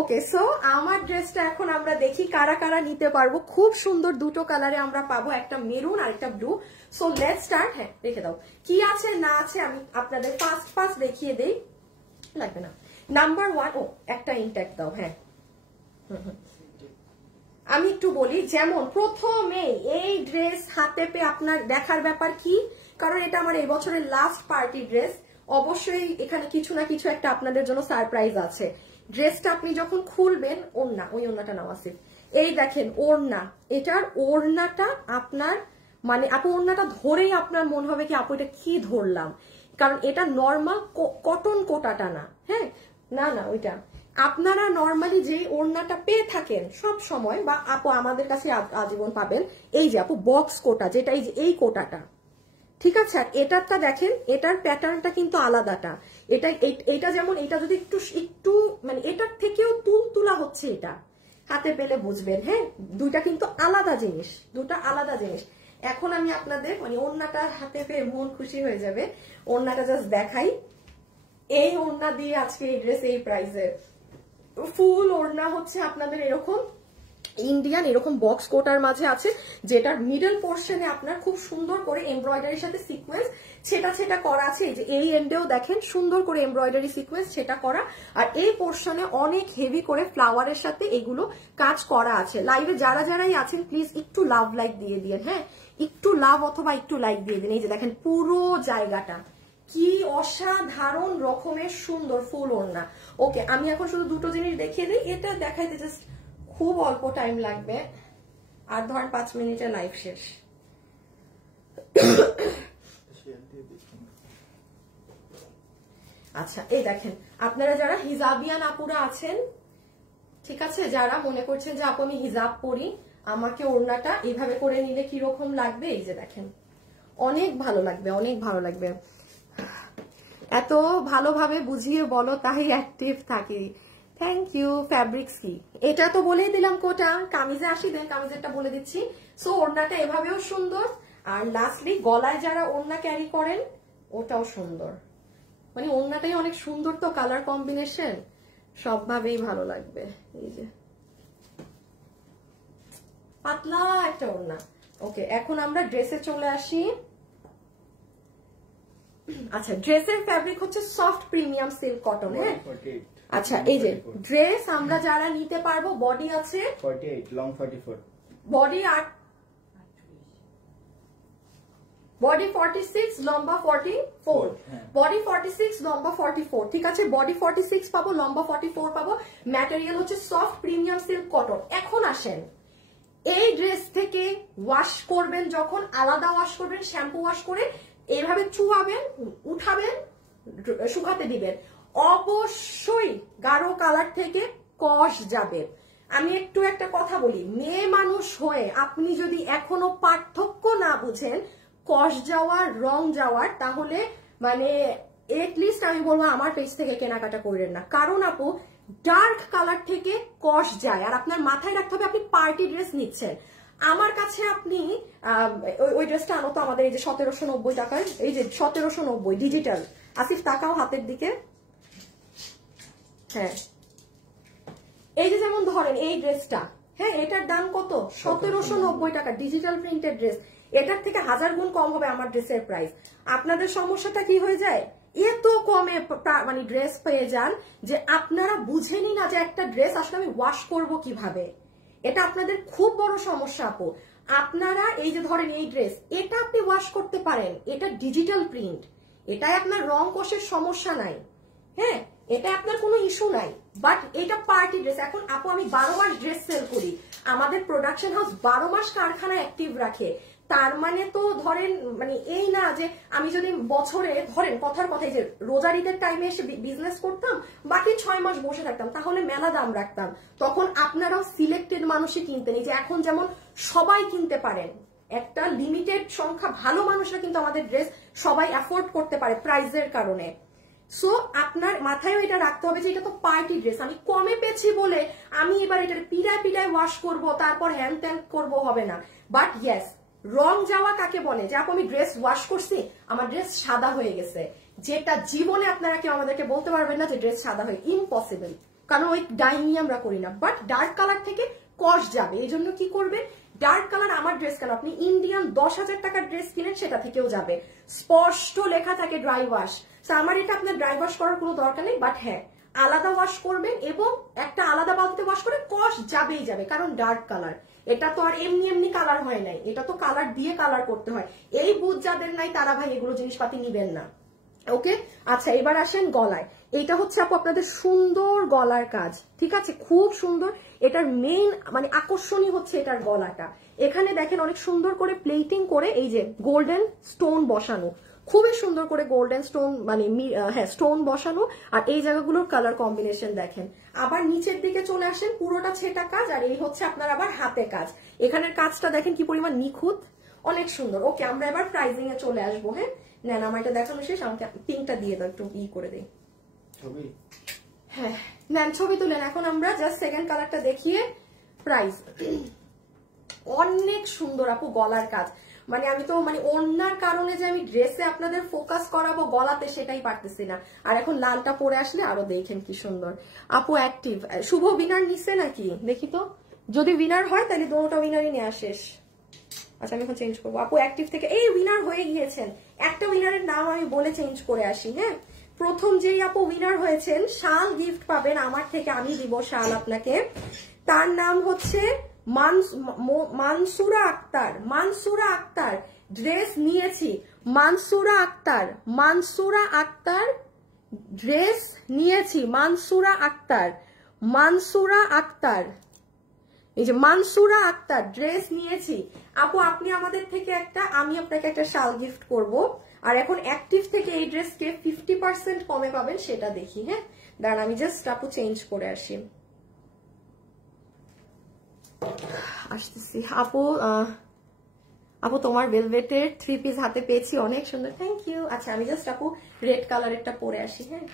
ওকে, সো আমার ড্রেসটা এখন আমরা দেখি কারা কারা নিতে পারবো। খুব সুন্দর দুটো কালারে আমরা পাবো, একটা মেরুন আর একটা ব্লু। So let's start. হ্যাঁ রেখে দাও, কি আছে না আছে আমি আপনাদের ফার্স্ট দেখিয়ে দেই, লাগবে না। নাম্বার 1, ও একটা ইনট্যাক্ট দাও। হ্যাঁ আমি একটু বলি, যেমন প্রথমে এই ড্রেস হাতে পেয়ে আপনার দেখার ব্যাপার কি, কারণ এটা আমার এই বছরের লাস্ট পার্টি ড্রেস। অবশ্যই এখানে কিছু না কিছু একটা আপনাদের জন্য সারপ্রাইজ আছে। ড্রেসটা আপনি যখন খুলবেন, ওড়না, ওই ওড়নাটা নাও আসিফ, এই দেখেন ওড়না, এটার ওড়নাটা আপনার মানে আপু ওড়নাটা ধরেই আপনার মনে হবে কি আপু এটা কি ধরলাম, কারণ এটা নর্মাল কটন কোটাটা না। হ্যাঁ না না, ওইটা আপনারা নর্মালি যে ওড়নাটা পেয়ে থাকেন সব সময়, বা আপু আমাদের কাছে আজীবন পাবেন, এই যে আপু বক্স কোটা, যেটা এই যে এই কোটাটা, ঠিক আছে? আর এটারটা দেখেন, এটার প্যাটার্নটা কিন্তু আলাদাটা। এটা যেমন এটা যদি একটু মানে এটার থেকেও তুলা হচ্ছে, এটা হাতে পেলে বুঝবেন। হ্যাঁ দুইটা কিন্তু আলাদা জিনিস, দুটা আলাদা জিনিস। এখন আমি আপনাদের মানে ওড়নাটা হাতে পেয়ে মন খুশি হয়ে যাবে, ওড়নাটা জাস্ট দেখাই। এই ওড়না দিয়ে আজকে এই ড্রেস এই প্রাইসে, ফুল ওড়না হচ্ছে আপনাদের এরকম ইন্ডিয়ান এরকম বক্স কোটার মাঝে আছে, যেটার মিডল পোর্শনে আপনার খুব সুন্দর করে এমব্রয়ডারির সাথে সিকোয়েন্স ছেটা করা আছে। যে এই এন্ডেও দেখেন সুন্দর করে এমব্রয়ডারি সিকোয়েন্স সেটা করা, আর এই পোর্শনে অনেক হেভি করে ফ্লাওয়ারের সাথে এগুলো কাজ করা আছে। লাইভে যারাই আছেন প্লিজ একটু লাভ লাইক দিয়ে দিন। হ্যাঁ একটু লাভ অথবা একটু লাইক দিয়ে দিন। এই যে দেখেন পুরো জায়গাটা কি অসাধারণ রকমের সুন্দর ফুল ওড়না। ওকে, আমি এখন শুধু দুটো জিনিস দেখিয়ে দিই, এটা দেখাইতে জাস্ট খুব অল্প টাইম লাগবে, আর ধরেন 5 মিনিটে লাইভ শেষ। আচ্ছা এই দেখেন, আপনারা যারা হিজাবিয়ান আপুরা আছেন, ঠিক আছে, যারা মনে করছেন যে আপু আমি হিজাব পরি, আমাকে ওড়নাটা এইভাবে করে নিলে কিরকম লাগবে, এই যে দেখেন অনেক ভালো লাগবে, অনেক ভালো লাগবে। এত ভালোভাবে বুঝিয়ে বলো তাই অ্যাক্টিভ থাকি। Thank you. ফ্যাব্রিক্স কি, এটা তো বলেই দিলাম কোটা। কামিজে আসি, দেন কামিজেরটা বলে দিচ্ছি। সো ওড়নাটা এভাবেও সুন্দর, আর লাস্টলি গলায় যারা ওড়না ক্যারি করেন ওটাও সুন্দর, মানে ওড়নাটাই অনেক সুন্দর, তো কালার কম্বিনেশন সবভাবেই ভালো লাগবে। এই যে পাতলা একটা ওড়না। ওকে, এখন আমরা ড্রেসে চলে আসি। আচ্ছা ড্রেসের ফ্যাব্রিক হচ্ছে সফট প্রিমিয়াম সিল্ক কটন। হ্যাঁ আচ্ছা এই যে ড্রেস আমরা যারা নিতে পারবো, বডি আছে 48, লং 44, বডি 46, লম্বা 44, বডি 46, লম্বা 44, ঠিক আছে? বডি 46 পাবো, লম্বা 44 পাবো। ম্যাটেরিয়াল হচ্ছে সফট প্রিমিয়াম সিল্ক কটন। এখন আসেন, এই ড্রেস থেকে ওয়াশ করবেন যখন, আলাদা ওয়াশ করবেন, শ্যাম্পু ওয়াশ করে এইভাবে চুয়াবেন, উঠাবেন, শুকাতে দিবেন, অবশ্যই গাঢ় কালার থেকে কস যাবে। আমি একটু একটা কথা বলি, মেয়ে মানুষ হয়ে আপনি যদি এখনো পার্থক্য না বুঝেন কস যাওয়ার রং যাওয়ার, তাহলে মানে এটলিস্ট আমি বলবো আমার পেজ থেকে কেনাকাটা করেন না। কারণ আপু ডার্ক কালার থেকে কস যায়, আর আপনার মাথায় রাখতে হবে আপনি পার্টি ড্রেস নিচ্ছেন। আমার কাছে আপনি ওই ড্রেসটা আনো তো আমাদের, এই যে 1790 টাকায়, এই যে 1790 ডিজিটাল। আসিফ তাকাও হাতের দিকে। হ্যাঁ এই যে যেমন ধরেন এই ড্রেসটা, হ্যাঁ এটার দাম কত? 1790 টাকা, ডিজিটাল প্রিন্টেড ড্রেস। এটার থেকে 1000 গুণ কম হবে আমার ড্রেসের প্রাইস। আপনাদের সমস্যাটা কি হয়ে যায়, এত কমে মানে ড্রেস পেয়ে যান যে আপনারা বুঝেনি না যে একটা ড্রেস আসলে আমি ওয়াশ করব কিভাবে। এটা আপনাদের খুব বড় সমস্যা আপু। আপনারা এই যে ধরেন এই ড্রেস, এটা আপনি ওয়াশ করতে পারেন, এটা ডিজিটাল প্রিন্ট, এটাই আপনার রং কষের সমস্যা নাই, হ্যাঁ এটা আপনার কোনো ইস্যু নাই। বাট এটা পার্টি ড্রেস। এখন আপু আমি 12 মাস ড্রেস সেল করি, আমাদের প্রোডাকশন হাউস 12 মাস কারখানা অ্যাক্টিভ রাখে। তার মানে তো ধরেন মানে এই না যে আমি যদি বছরে ধরেন কথার কথাই যে রোজার ঈদের টাইমে এসে বিজনেস করতাম, বাকি 6 মাস বসে থাকতাম, তাহলে মেলা দাম রাখতাম। তখন আপনারাও সিলেক্টেড মানুষই কিনতেন। এই যে এখন যেমন সবাই কিনতে পারেন, একটা লিমিটেড সংখ্যা ভালো মানুষরা কিন্তু আমাদের ড্রেস সবাই অ্যাফোর্ড করতে পারে প্রাইসের কারণে। সো আপনার মাথায়ও এটা রাখতে হবে যে এটা তো পার্টি ড্রেস, আমি কমে পেয়েছি বলে আমি এবার এটা পিড়ায় পিড়ায় ওয়াশ করব তারপর হ্যান ত্যান করবো, হবে না। বাট ইয়েস, রং যাওয়া কাকে বলে, যে আপু আমি ড্রেস ওয়াশ করছি আমার ড্রেস সাদা হয়ে গেছে, যেটা জীবনে আপনারা কেউ আমাদেরকে বলতে পারবেন না যে ড্রেস সাদা হয়ে, ইম্পসিবল, কারণ ওই ডাইনি আমরা করি না। বাট ডার্ক কালার থেকে কস যাবে, এই জন্য কি করবে, ডার্ক কালার আমার ড্রেস কেন, আপনি ইন্ডিয়ান 10,000 টাকার ড্রেস কিনেন সেটা থেকেও যাবে, স্পষ্ট লেখা থাকে ড্রাই ওয়াশ। আমার এটা আপনার ড্রাই ওয়াশ করার কোনো দরকার নেই। বাট হ্যাঁ আলাদা ওয়াশ করবেন এবং একটা আলাদা বালতিতে ওয়াশ করে কস যাবেই যাবে, কারণ ডার্ক কালার, এটা তো আর এমনি এমনি কালার হয় নাই, এটা তো কালার দিয়ে কালার করতে হয়। এই বুঝ যাদের নাই তারা ভাই এগুলো জিনিসপাতি নিবেন না। ওকে আচ্ছা এবার আসেন গলায়। এইটা হচ্ছে আপু আপনাদের সুন্দর গলার কাজ, ঠিক আছে, খুব সুন্দর। এটার মেইন মানে আকর্ষণীয় হচ্ছে এটার গলাটা। এখানে দেখেন অনেক সুন্দর করে প্লেটিং করে এই যে গোল্ডেন স্টোন বসানো, খুবই সুন্দর করে গোল্ডেন স্টোন মানে হ্যাঁ স্টোন বসানো। আর এই জায়গাগুলোর কালার কম্বিনেশন দেখেন। আবার নিচের দিকে চলে আসেন, পুরোটা ছেটা কাজ, আর এই হচ্ছে আপনার আবার হাতে কাজ। এখানের কাজটা দেখেন কি পরিমাণ নিখুঁত, অনেক সুন্দর। ওকে আমরা এবার প্রাইজিং এ চলে আসবো। হ্যাঁ নেন আমার এটা দেখানো শেষ, আমাকে পিঙ্কটা দিয়ে দাও, একটু করে দিই। ছবি, হ্যাঁ নেন ছবি তুলেন। এখন আমরা জাস্ট সেকেন্ড কালারটা দেখিয়ে প্রাইস। অনেক সুন্দর আপু গলার কাজ, মানে আমি তো মানে ওড়নার কারণে যে আমি ড্রেসে আপনাদের ফোকাস করাবো গলাতে সেটাই পারতেছি না। আর এখন লালটা পরে আসলে আরো দেখেন কি সুন্দর। আপু অ্যাক্টিভ, শুভ উইনার নিছে নাকি দেখি তো, যদি উইনার হয় তাহলে দুটো উইনারই নেওয়া শেষ। আচ্ছা আমি এখন চেঞ্জ করবো। আপু অ্যাক্টিভ থেকে এই উইনার হয়ে গিয়েছেন, একটা উইনারের নাম আমি বলে চেঞ্জ করে আসি। হ্যাঁ প্রথম যেই আপু উইনার হয়েছেন শাল গিফট পাবেন আমার থেকে, আমি দিব শাল আপনাকে। তার নাম হচ্ছে মানসুরা আক্তার। মানসুরা আক্তার ড্রেস নিয়েছি, মানসুরা আক্তার, মানসুরা আক্তার ড্রেস নিয়েছি, মানসুরা আক্তার, মানসুরা আক্তার, এই যে মানসুরা আক্তার ড্রেস নিয়েছি। আপু আপনি আমাদের থেকে একটা, আমি আপনাকে একটা শাল গিফট করব। আর এখন অ্যাক্টিভ থেকে এই ড্রেসকে 50% কমে পাবেন সেটা দেখি। হ্যাঁ দাঁড়ান আমি জাস্ট আপু চেঞ্জ করে আসি, আসতেছি। আপু আপু তোমার ভেলভেটের 3 পিস হাতে পেয়েছি, অনেক সুন্দর, থ্যাংক ইউ। আচ্ছা আমি জাস্ট আপু রেড কালারেরটা পরে আসি। হ্যাঁ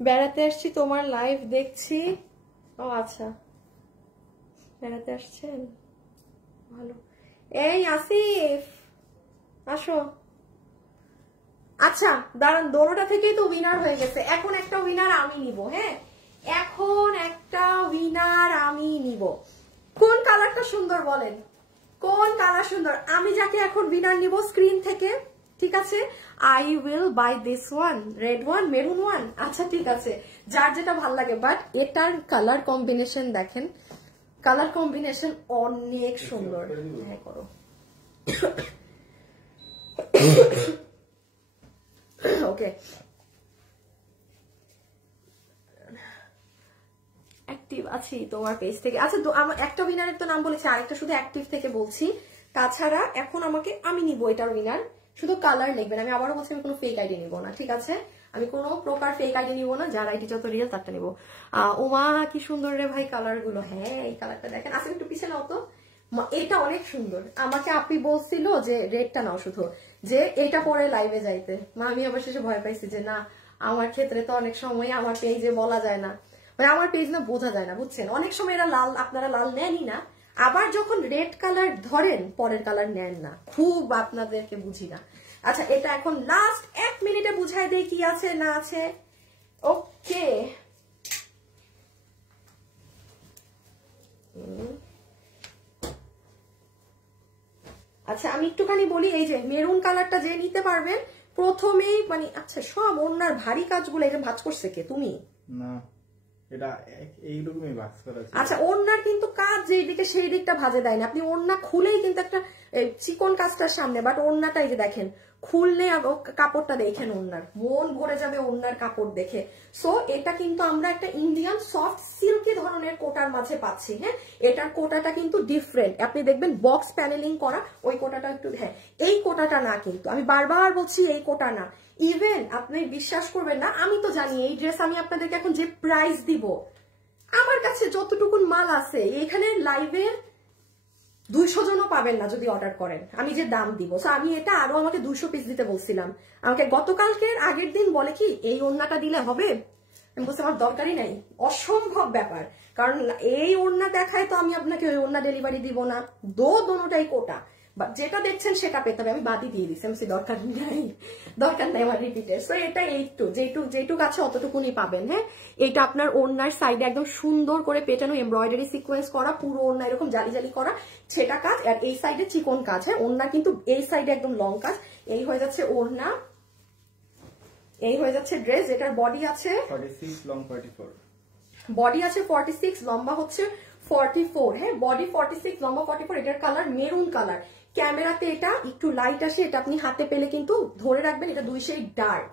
বেড়াতে আসছি, তোমার লাইভ দেখছি। ও আচ্ছা বেড়াতে আসছেন, ভালো। এই আসিফ আসো। আচ্ছা দাঁড়ান, দোনোটা থেকেই তো উইনার হয়ে গেছে, এখন একটা উইনার আমি নিব। হ্যাঁ, এখন একটা উইনার আমি নিব। কোন কালারটা সুন্দর বলেন, কোন কালার সুন্দর? আমি যাকে এখন উইনার নিব স্ক্রিন থেকে, ঠিক আছে? I will buy this one, red one, maroon one. আচ্ছা ঠিক আছে, যার যেটা ভাল লাগে, বাট এটার কালার কম্বিনেশন দেখেন, কালার কম্বিনেশন অনেক সুন্দর। হ্যাঁ করো। ওকে, অ্যাক্টিভ আছি তোমার পেজ থেকে। আচ্ছা আমার একটা উইনারের তো নাম বলেছি, আরেকটা শুধু অ্যাক্টিভ থেকে বলছি। তাছাড়া এখন আমি নিব এটার উইনার, শুধু কালার লিখবেন। আমি আবারও বলছি আমি কোনো ফেক আইডি নিব না, ঠিক আছে? আমি কোনো প্রকার ফেক আইডি নিব না, যার আইডি যত রিয়েল তারটা নিব। ওমা কি সুন্দর রে ভাই কালার গুলো। হ্যাঁ এই কালারটা দেখেন, আসলে একটু পিছিয়ে নাও তো। এটা অনেক সুন্দর। আমাকে আপনি বলছিল যে রেডটা নাও শুধু, যে এটা পরে লাইভে যাইতে। আমি অবশেষে ভয় পাইছি যে না, আমার ক্ষেত্রে তো অনেক সময় আমার পেজে বলা যায় না, মানে আমার পেজ না বোঝা যায় না, বুঝছেন? অনেক সময় এরা লাল, আপনারা লাল নেনই না, আবার যখন রেড কালার ধরেন পরের কালার নেন না, খুব আপনাদেরকে বুঝি না। আচ্ছা এটা এখন লাস্ট 1 মিনিটে বুঝাই দেই কি আছে না আছে। ওকে, আচ্ছা আমি একটুখানি বলি, এই যে মেরুন কালারটা যে নিতে পারবেন প্রথমেই, মানে আচ্ছা সব ওনার ভারী কাজগুলো এটা ভাঁজ করছে কে? তুমি না, এটা এইরকমই ভাঁজ করা আছে। আচ্ছা ওনার কিন্তু কাজ যেই দিকে সেই দিকটা ভাঁজে দেয় না, আপনি ওড়না খুলেই কিন্তু একটা চিকন কাজটার সামনে, বাট ওড়নাটা এই যে দেখেন খুললে কাপড়টা দেখেন, ওড়নার মন ভরে যাবে ওড়নার কাপড় দেখে। সো এটা কিন্তু আমরা একটা ইন্ডিয়ান সফট সিল্কি ধরনের কোটার মাঝে পাচ্ছি। হ্যাঁ, এটার কোটাটা কিন্তু ডিফারেন্ট, আপনি দেখবেন বক্স প্যানেলিং করা, ওই কোটাটা একটু, হ্যাঁ এই কোটাটা না, কিন্তু আমি বারবার বলছি এই কোটা না। ইভেন আপনি বিশ্বাস করবেন না, আমি তো জানি এই ড্রেস আমি আপনাদেরকে এখন যে প্রাইস দিব, আমার কাছে যতটুকুন মাল আছে এখানে লাইভের 200 জনও পাবেন না যদি অর্ডার করেন, আমি যে দাম দিব। সো আমি এটা আরো আমাকে 200 পিস দিতে বলছিলাম, আমাকে গতকালকের আগের দিন বলে কি এই ওড়নাটা দিলে হবে, আমি বলছি আমার দরকারই নাই, অসম্ভব ব্যাপার, কারণ এই ওড়না দেখায় তো আমি আপনাকে ওই ওড়না ডেলিভারি দিব না, দোনোটাই কোটা, যেটা দেখছেন সেটা পেতে হবে। আমি বাদই দিয়ে দিচ্ছি, আমি দরকার নাই আমার রিপিটের। সো এটা এইটু যেটুক আছে অতটুকুনি পাবেন। হ্যাঁ, এটা আপনার ওড়নার সাইডে একদম সুন্দর করে পেটানো এমব্রয়ডারি সিকোয়েন্স করা, পুরো ওড়না এরকম জালি জালি করা সেটা কাজ, আর এই সাইডে চিকন কাজ। হ্যাঁ, ওড়না কিন্তু এই সাইডে একদম লং কাজ। এই হয়ে যাচ্ছে ওড়না, এই হয়ে যাচ্ছে ড্রেস, যেটার বডি আছে 46 লং 44, বডি আছে 46, লম্বা হচ্ছে 44। হ্যাঁ, বডি 46, লম্বা 44। এটার কালার মেরুন কালার, ক্যামেরাতে এটা একটু লাইট আসে, এটা আপনি হাতে পেলে কিন্তু ধরে রাখবেন, এটা 2 শেড ডার্ক,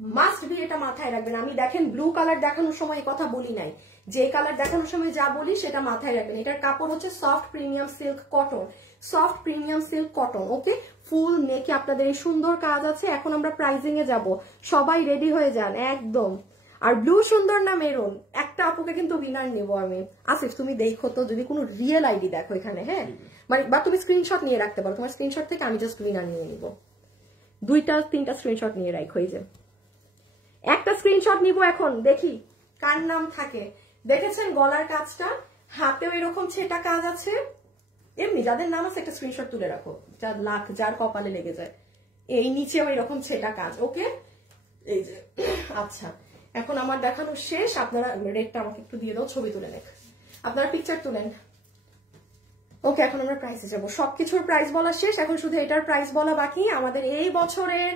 মাস্ট বি এটা মাথায় রাখবেন। আমি দেখেন ব্লু কালার দেখানোর সময় এই কথা বলি নাই, যে কালার দেখানোর সময় যা বলি সেটা মাথায় রাখবেন। এটার কাপড় হচ্ছে soft premium silk cotton, soft premium silk cotton. Okay, full নেকে আপনাদের এই সুন্দর কাজ আছে। এখন আমরা প্রাইজিং এ যাব, সবাই রেডি হয়ে যান একদম। আর ব্লু সুন্দর না মেরুন, একটা আপুকে কিন্তু উইনার নেব আমি। আসিফ তুমি দেখো তো, যদি কোনো রিয়েল আইডি দেখো এখানে, হ্যাঁ মানে, বা তুমি স্ক্রিনশট নিয়ে রাখতে পারো, তোমার স্ক্রিনশট থেকে আমি জাস্ট উইনার নিয়ে নিব। 2-3টা স্ক্রিনশট নিয়ে রাখো, এই যে একটা স্ক্রিনশট নিব এখন, দেখি কার নাম থাকে। দেখেছেন গলার কাজটা, হাতেও এরকম ছেটা কাজ আছে। এমনি যাদের নাম আছে একটা স্ক্রিনশট তুলে রাখো, যার লাখ, যার কপালে লেগে যায়। এই নিচেও এরকম ছেটা কাজ। ওকে, এই যে আচ্ছা এখন আমার দেখানো শেষ। আপনারা রেটটা আমাকে একটু দিয়ে দাও, ছবি তুলে নেক, আপনারা পিকচার তুলেন। ওকে, এখন আমরা প্রাইসে যাবো, সবকিছুর প্রাইস বলা শেষ, এখন শুধু এটার প্রাইস বলা বাকি। আমাদের এই বছরের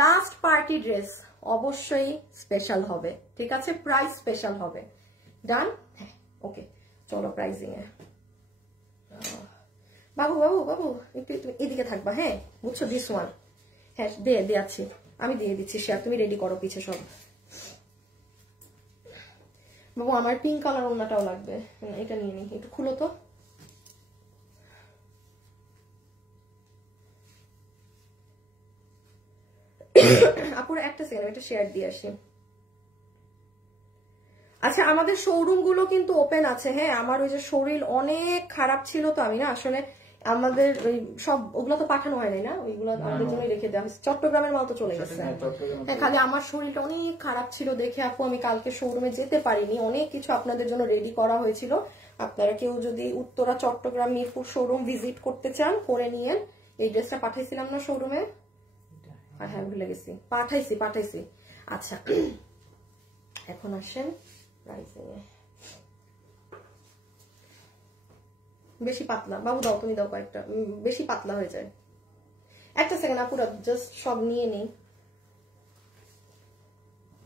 লাস্ট পার্টি ড্রেস অবশ্যই স্পেশাল হবে, ঠিক আছে? প্রাইস স্পেশাল হবে, ডান? হ্যাঁ, ওকে চলো প্রাইসিং এ। বাবু বাবু বাবু একটু তুমি এদিকে থাকবা, হ্যাঁ বুঝছো? দিস ওয়ান, হ্যাঁ দিচ্ছি, আমি দিয়ে দিচ্ছি শেয়ার, তুমি রেডি করো পিছে সব। বাবু আমার পিঙ্ক কালার ওড়নাটাও লাগবে, এটা নিয়ে নি, একটু খুলো তো। আপুর একটা সেকেন্ড, এটা শেয়ার দিয়ে আসি। আচ্ছা আমাদের শোরুম গুলো কিন্তু ওপেন আছে। হ্যাঁ, আমার ওই যে শরীর অনেক খারাপ ছিল, তো আমি না আসলে আমাদের ওই সব ওগুলো তো পাঠানো হয় নাই না, ওইগুলো আমাদের জন্যই রেখে দেওয়া। চট্টগ্রামের মাল তো চলে গেছে। হ্যাঁ, খালি আমার শরীরটা অনেক খারাপ ছিল দেখে আপু আমি কালকে শোরুমে যেতে পারিনি। অনেক কিছু আপনাদের জন্য রেডি করা হয়েছিল, আপনারা কেউ যদি উত্তরা, চট্টগ্রাম, মিরপুর শোরুম ভিজিট করতে চান করে নিয়েন। এই ড্রেসটা পাঠাইছিলাম না শোরুমে, আর হ্যাঁ ভুলে গেছি, পাঠাইছি। আচ্ছা এখন আসেন প্রাইসিং এ। বেশি পাতলা বাবু দাও, তুমি দাও কয়েকটা, বেশি পাতলা হয়ে যায়। একটা সেকেন্ড আপুরা জাস্ট সব নিয়ে নেই।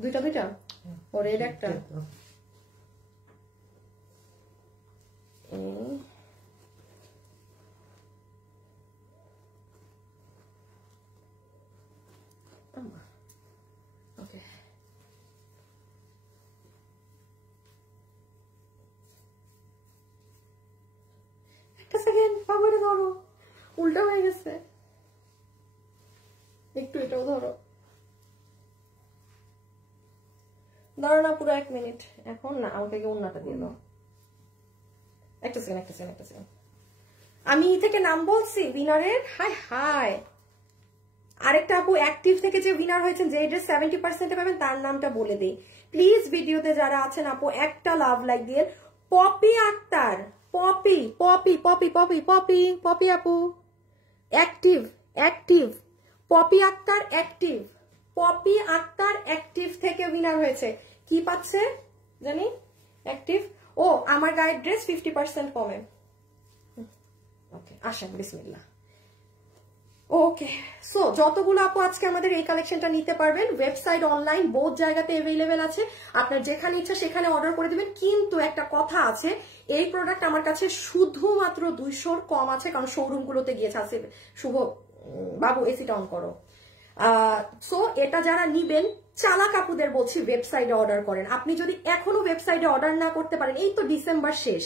দুইটা ওর এর একটা ওকে। একটা সেকেন্ড বাবারে ধরো, উল্টা হয়ে গেছে, একটু এটাও ধরো, ধরো না পুরো 1 মিনিট। এখন না আমাকে অন্যটা দিয়ে দাও। একটা সেকেন্ড আমি থেকে নাম বলছি উইনারের। হাই আরেকটা আপু অ্যাক্টিভ থেকে যে উইনার হয়েছেন, যে ড্রেস 70% পাবেন তার নামটা বলে দেই প্লিজ। ভিডিওতে যারা আছেন আপু একটা লাভ লাইক দিয়ে। পপি আক্তার, পপি আপু অ্যাক্টিভ, পপি আক্তার অ্যাক্টিভ থেকে উইনার হয়েছে। কি পাচ্ছে জানি অ্যাক্টিভ। ও আমার গায়ের ড্রেস 50% কমে। ওকে আসেন বিসমিল্লাহ। ওকে সো যতগুলো আপু আজকে আমাদের এই কালেকশনটা নিতে পারবেন, ওয়েবসাইট অনলাইন বোথ জায়গাতে অ্যাভেলেবেল আছে, আপনার যেখানে ইচ্ছা সেখানে অর্ডার করে দিবেন। কিন্তু একটা কথা আছে, এই প্রোডাক্ট আমার কাছে শুধুমাত্র 200 কম আছে, কারণ শোরুম গুলোতে গিয়েছে। আছে শুভ বাবু এসিটা অন করো। সো এটা যারা নিবেন চালাক আপুদের বলছি ওয়েবসাইটে অর্ডার করেন। আপনি যদি এখনো ওয়েবসাইটে অর্ডার না করতে পারেন, এই তো ডিসেম্বর শেষ,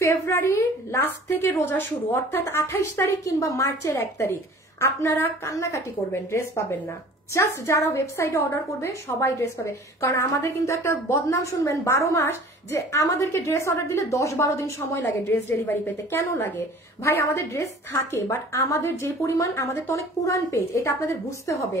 ফেব্রুয়ারির লাস্ট থেকে রোজা শুরু, অর্থাৎ 28 তারিখ কিংবা মার্চের 1 তারিখ আপনারা কান্নাকাটি করবেন, ড্রেস পাবেন না। জাস্ট যারা ওয়েবসাইটে অর্ডার করবে সবাই ড্রেস পাবে। কারণ আমাদের কিন্তু একটা বদনাম শুনবেন 12 মাস, যে আমাদেরকে ড্রেস অর্ডার দিলে 10-12 দিন সময় লাগে ড্রেস ডেলিভারি পেতে। কেন লাগে ভাই? আমাদের ড্রেস থাকে, বাট আমাদের যে পরিমাণ, আমাদের তো অনেক পুরান পেজ, এটা আপনাদের বুঝতে হবে।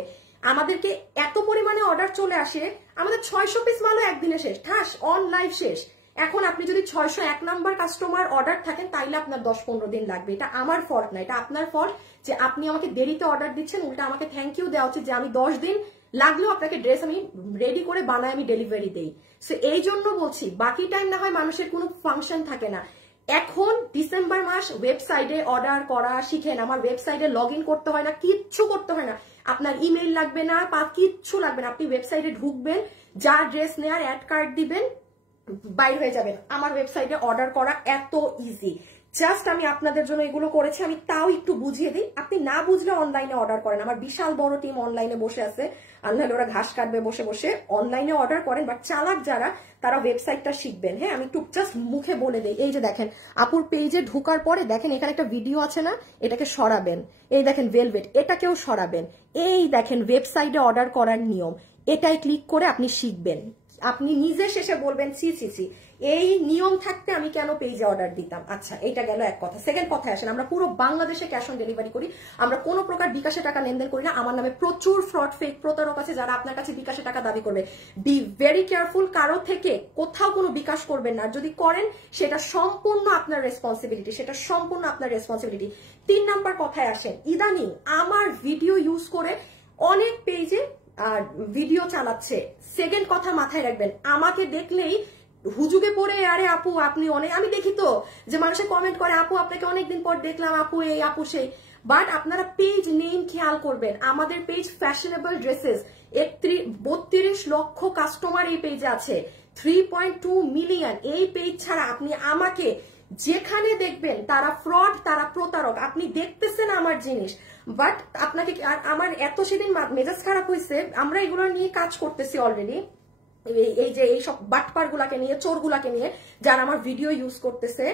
আমাদেরকে এত পরিমাণে অর্ডার চলে আসে, আমাদের 600 পিস মালও একদিনে শেষ, ঠাস অন লাইভ শেষ। এখন আপনি যদি 601 নাম্বার কাস্টমার অর্ডার থাকেন, তাইলে আপনার 10-15 দিন লাগবে। এটা আমার ফল্ট না, এটা আপনার ফল্ট যে আপনি আমাকে দেরিতে অর্ডার দিচ্ছেন। উল্টা আমাকে থ্যাংক ইউ দেওয়া উচিত যে আমি 10 দিন লাগলেও আপনাকে ড্রেস আমি রেডি করে বানায় আমি ডেলিভারি দেই। সো এই জন্য বলছি, বাকি টাইম না হয় মানুষের কোনো ফাংশন থাকে না, এখন ডিসেম্বর মাস ওয়েবসাইটে অর্ডার করা শিখেন। আমার ওয়েবসাইটে লগ ইন করতে হয় না, কিচ্ছু করতে হয় না, আপনার ইমেইল লাগবে না বা কিচ্ছু লাগবে না। আপনি ওয়েবসাইটে ঢুকবেন, যা ড্রেস নেয়ার অ্যাড কার্ড দিবেন, বাইর হয়ে যাবেন। আমার ওয়েবসাইটে অর্ডার করা এত ইজি। জাস্ট আমি আপনাদের জন্য এগুলো করেছি, আমি তাও একটু বুঝিয়ে দিই। আপনি না বুঝলে অনলাইনে অর্ডার করেন, আমার বিশাল বড় টিম অনলাইনে বসে আছে, আর নাহলে ওরা ঘাস কাটবে বসে বসে। অনলাইনে অর্ডার করেন, বাট চালাক যারা তারা ওয়েবসাইটটা শিখবেন। হ্যাঁ আমি একটু জাস্ট মুখে বলে দিই। এই যে দেখেন আপুর পেজে ঢোকার পরে দেখেন এখানে একটা ভিডিও আছে না, এটাকে সরাবেন। এই দেখেন ভেলভেট, এটাকেও সরাবেন। এই দেখেন ওয়েবসাইটে অর্ডার করার নিয়ম, এটাই ক্লিক করে আপনি শিখবেন। আপনি নিজে শেষে বলবেন সি এই নিয়ম থাকতে আমি কেন পেজে অর্ডার দিতাম। আচ্ছা এটা গেল এক কথা। সেকেন্ড কথায় আসেন, আমরা পুরো বাংলাদেশে ক্যাশ অন ডেলিভারি করি, আমরা কোনো প্রকার বিকাশে টাকা লেনদেন করি না। আমার নামে প্রচুর ফ্রড ফেক প্রতারক আছে যারা আপনার কাছে বিকাশে টাকা দাবি করবে। বি ভেরি কেয়ারফুল, কারো থেকে কোথাও কোনো বিকাশ করবেন না। যদি করেন সেটা সম্পূর্ণ আপনার রেসপন্সিবিলিটি, 3 নাম্বার কথায় আসেন, ইদানিং আমার ভিডিও ইউজ করে অনেক পেজে ভিডিও চালাচ্ছে। সেকেন্ড কথা মাথায় রাখবেন, আমাকে দেখলেই হুজুগে পড়ে আরে আপু আপনি অনেক, আমি দেখি তো যে মানুষে কমেন্ট করে আপু আপনাকে অনেকদিন পর দেখলাম, আপু এই আপু সেই। বাট আপনারা পেজ নেম খেয়াল করবেন, আমাদের পেজ ফ্যাশনেবল ড্রেসেস, 32 লক্ষ কাস্টমার এই পেজে আছে, 3.2 মিলিয়ন। এই পেজ ছাড়া আপনি আমাকে যেখানে দেখবেন তারা ফ্রড, তারা প্রতারক। আপনি দেখতেছেন আমার জিনিস, বাট আপনাকে আমার এত সেদিন মেজাজ খারাপ হয়েছে। আমরা এগুলো নিয়ে কাজ করতেছি অলরেডি, এই যে এইসব বাটপার গুলাকে নিয়ে, চোর গুলাকে নিয়ে যারা আমার ভিডিও ইউজ করতেছে।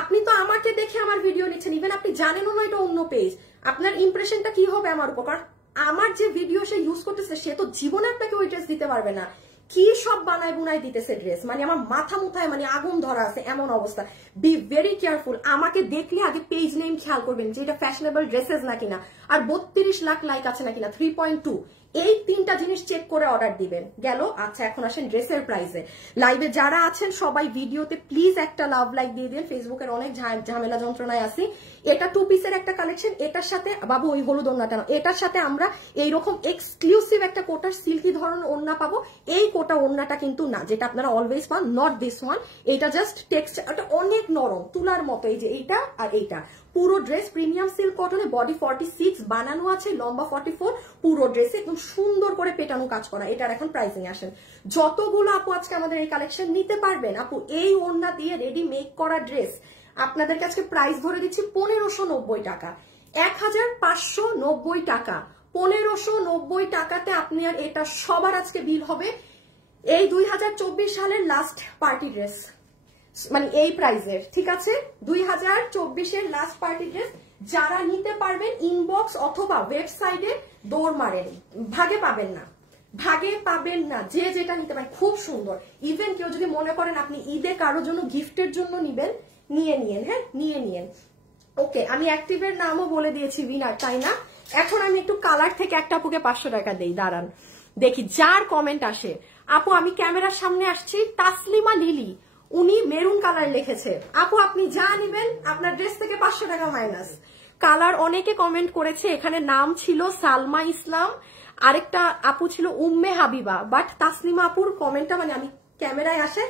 আপনি তো আমাকে দেখে আমার ভিডিও নিচ্ছেন, ইভেন আপনি জানেনও না এটা অন্য পেজ। আপনার ইমপ্রেশনটা কি হবে আমার উপর? কারণ আমার যে ভিডিও সে ইউজ করতেছে সে তো জীবনে আপনাকে ওই ড্রেস দিতে পারবে না। কি সব বানায় বুনায় দিতেছে ড্রেস, মানে আমার মাথা মুথায় মানে আগুন ধরা আছে এমন অবস্থা। Be very careful. আমাকে দেখলে আগে পেজ নেম খেয়াল করবেন যে এটা ফ্যাশনেবল ড্রেসেস নাকি না, আর 32 লাখ লাইক আছে নাকি না, 3.2। এই 3টা জিনিস চেক করে অর্ডার দিবেন। গেল। আচ্ছা এখন আসেন ড্রেসের প্রাইসে। লাইভে যারা আছেন সবাই ভিডিওতে প্লিজ একটা লাভ লাইক দিয়ে দিন, ফেসবুকের অনেক ঝামেলা যন্ত্রণায় আছি। এটা 2 পিসের একটা কালেকশন, এটার সাথে বাবু ওই হলুদ ওড়নাটা না, এটার সাথে আমরা এইরকম এক্সক্লুসিভ একটা কোটার সিল্কি ধরনের ওড়না পাবো। এই কোটা ওড়নাটা কিন্তু না যেটা আপনারা অলওয়েজ পান, নট দিস ওয়ান। এটা জাস্ট টেক্সচার, এটা অনেক নরম তুলার মতো। এই যে এইটা আর এইটা পুরো ড্রেস প্রিমিয়াম সিল্ক কটনে, বডি 46 বানানো আছে, লম্বা 44, পুরো ড্রেসে একদম সুন্দর করে পেটানো কাজ করা। এটার এখন প্রাইসিং আসেন। যতগুলো আপু আজকে আমাদের এই কালেকশন নিতে পারবেন আপু এই ওড়না দিয়ে রেডি মেক করা ড্রেস আপনাদের কাছে প্রাইস ধরে দিচ্ছি 1590 টাকা, 1590 টাকা। 1590 টাকাতে আপনি আর এটা সবার আজকে বিল হবে। এই 2024 সালের লাস্ট পার্টি ড্রেস, মানে এই প্রাইজের, ঠিক আছে? 2024-এর লাস্ট পার্টি ড্রেস যারা নিতে পারবেন ইনবক্স অথবা ওয়েবসাইটে দৌড় মারেন, ভাগে পাবেন না, ভাগে পাবেন না। যে যেটা নিতে পারেন খুব সুন্দর। ইভেন কেউ যদি মনে করেন আপনি ঈদে কারোর জন্য গিফটের জন্য নিবেন, নিয়ে নিয়েন, হ্যাঁ নিয়ে নিয়েন। ওকে, আমি অ্যাক্টিভের নামও বলে দিয়েছি উইনার, তাই না? এখন আমি একটু কালার থেকে একটা আপুকে 500 টাকা দেই, দাঁড়ান দেখি যার কমেন্ট আসে। আপু আমি ক্যামেরার সামনে আসছি, তাসলিমা লিলি, উনি মেরুন কালার লিখেছে। আপু আপনি যা নিবেন আপনার ড্রেস থেকে 500 টাকা মাইনাস। কালার অনেকে কমেন্ট করেছে, এখানে নাম ছিল সালমা ইসলাম, আরেকটা আপু ছিল উম্মে হাবিবা, বাট তাসলিমা আপুর কমেন্টটা মানে আমি ক্যামেরায় আসে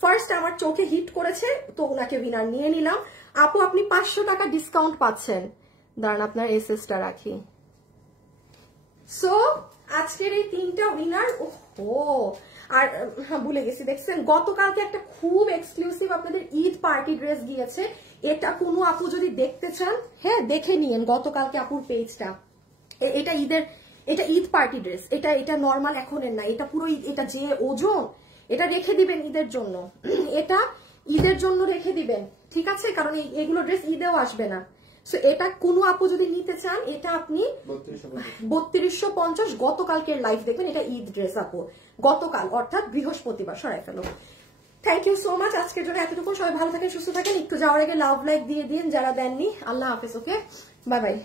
ফার্স্ট আমার চোখে হিট করেছে, তো ওনাকে উইনার নিয়ে নিলাম। আপু আপনি 500 টাকা ডিসকাউন্ট পাচ্ছেন, দাঁড়ান আপনার এসএসটা রাখি। সো আজকের এই 3টা উইনার। ও আর হ্যাঁ ভুলে গেছি, দেখছেন গতকালকে একটা খুব এক্সক্লুসিভ আপনাদের ঈদ পার্টি ড্রেস গিয়েছে। এটা কোনো আপু যদি দেখতে চান, হ্যাঁ দেখে নিয়েন গতকালকে আপুর পেজটা। এটা ঈদের, এটা ঈদ পার্টি ড্রেস, এটা নর্মাল এখনের না, এটা পুরো এটা যে ওজন, এটা রেখে দিবেন ঈদের জন্য, এটা ঈদের জন্য রেখে দিবেন, ঠিক আছে? কারণ এগুলো ড্রেস ঈদেও আসবে না। সো এটা কোনো আপু যদি নিতে চান, এটা আপনি 3250 গতকালকের লাইভ দেখবেন। এটা ঈদ ড্রেস আপু, গতকাল অর্থাৎ বৃহস্পতিবার, সরাই ফেলো। থ্যাংক ইউ সো মাচ আজকের জন্য এতটুকু। সবাই ভালো থাকেন, সুস্থ থাকেন। একটু যাওয়ার আগে লাভ লাইক দিয়ে দিন যারা দেননি। আল্লাহ হাফেজ। ওকে, বাই বাই।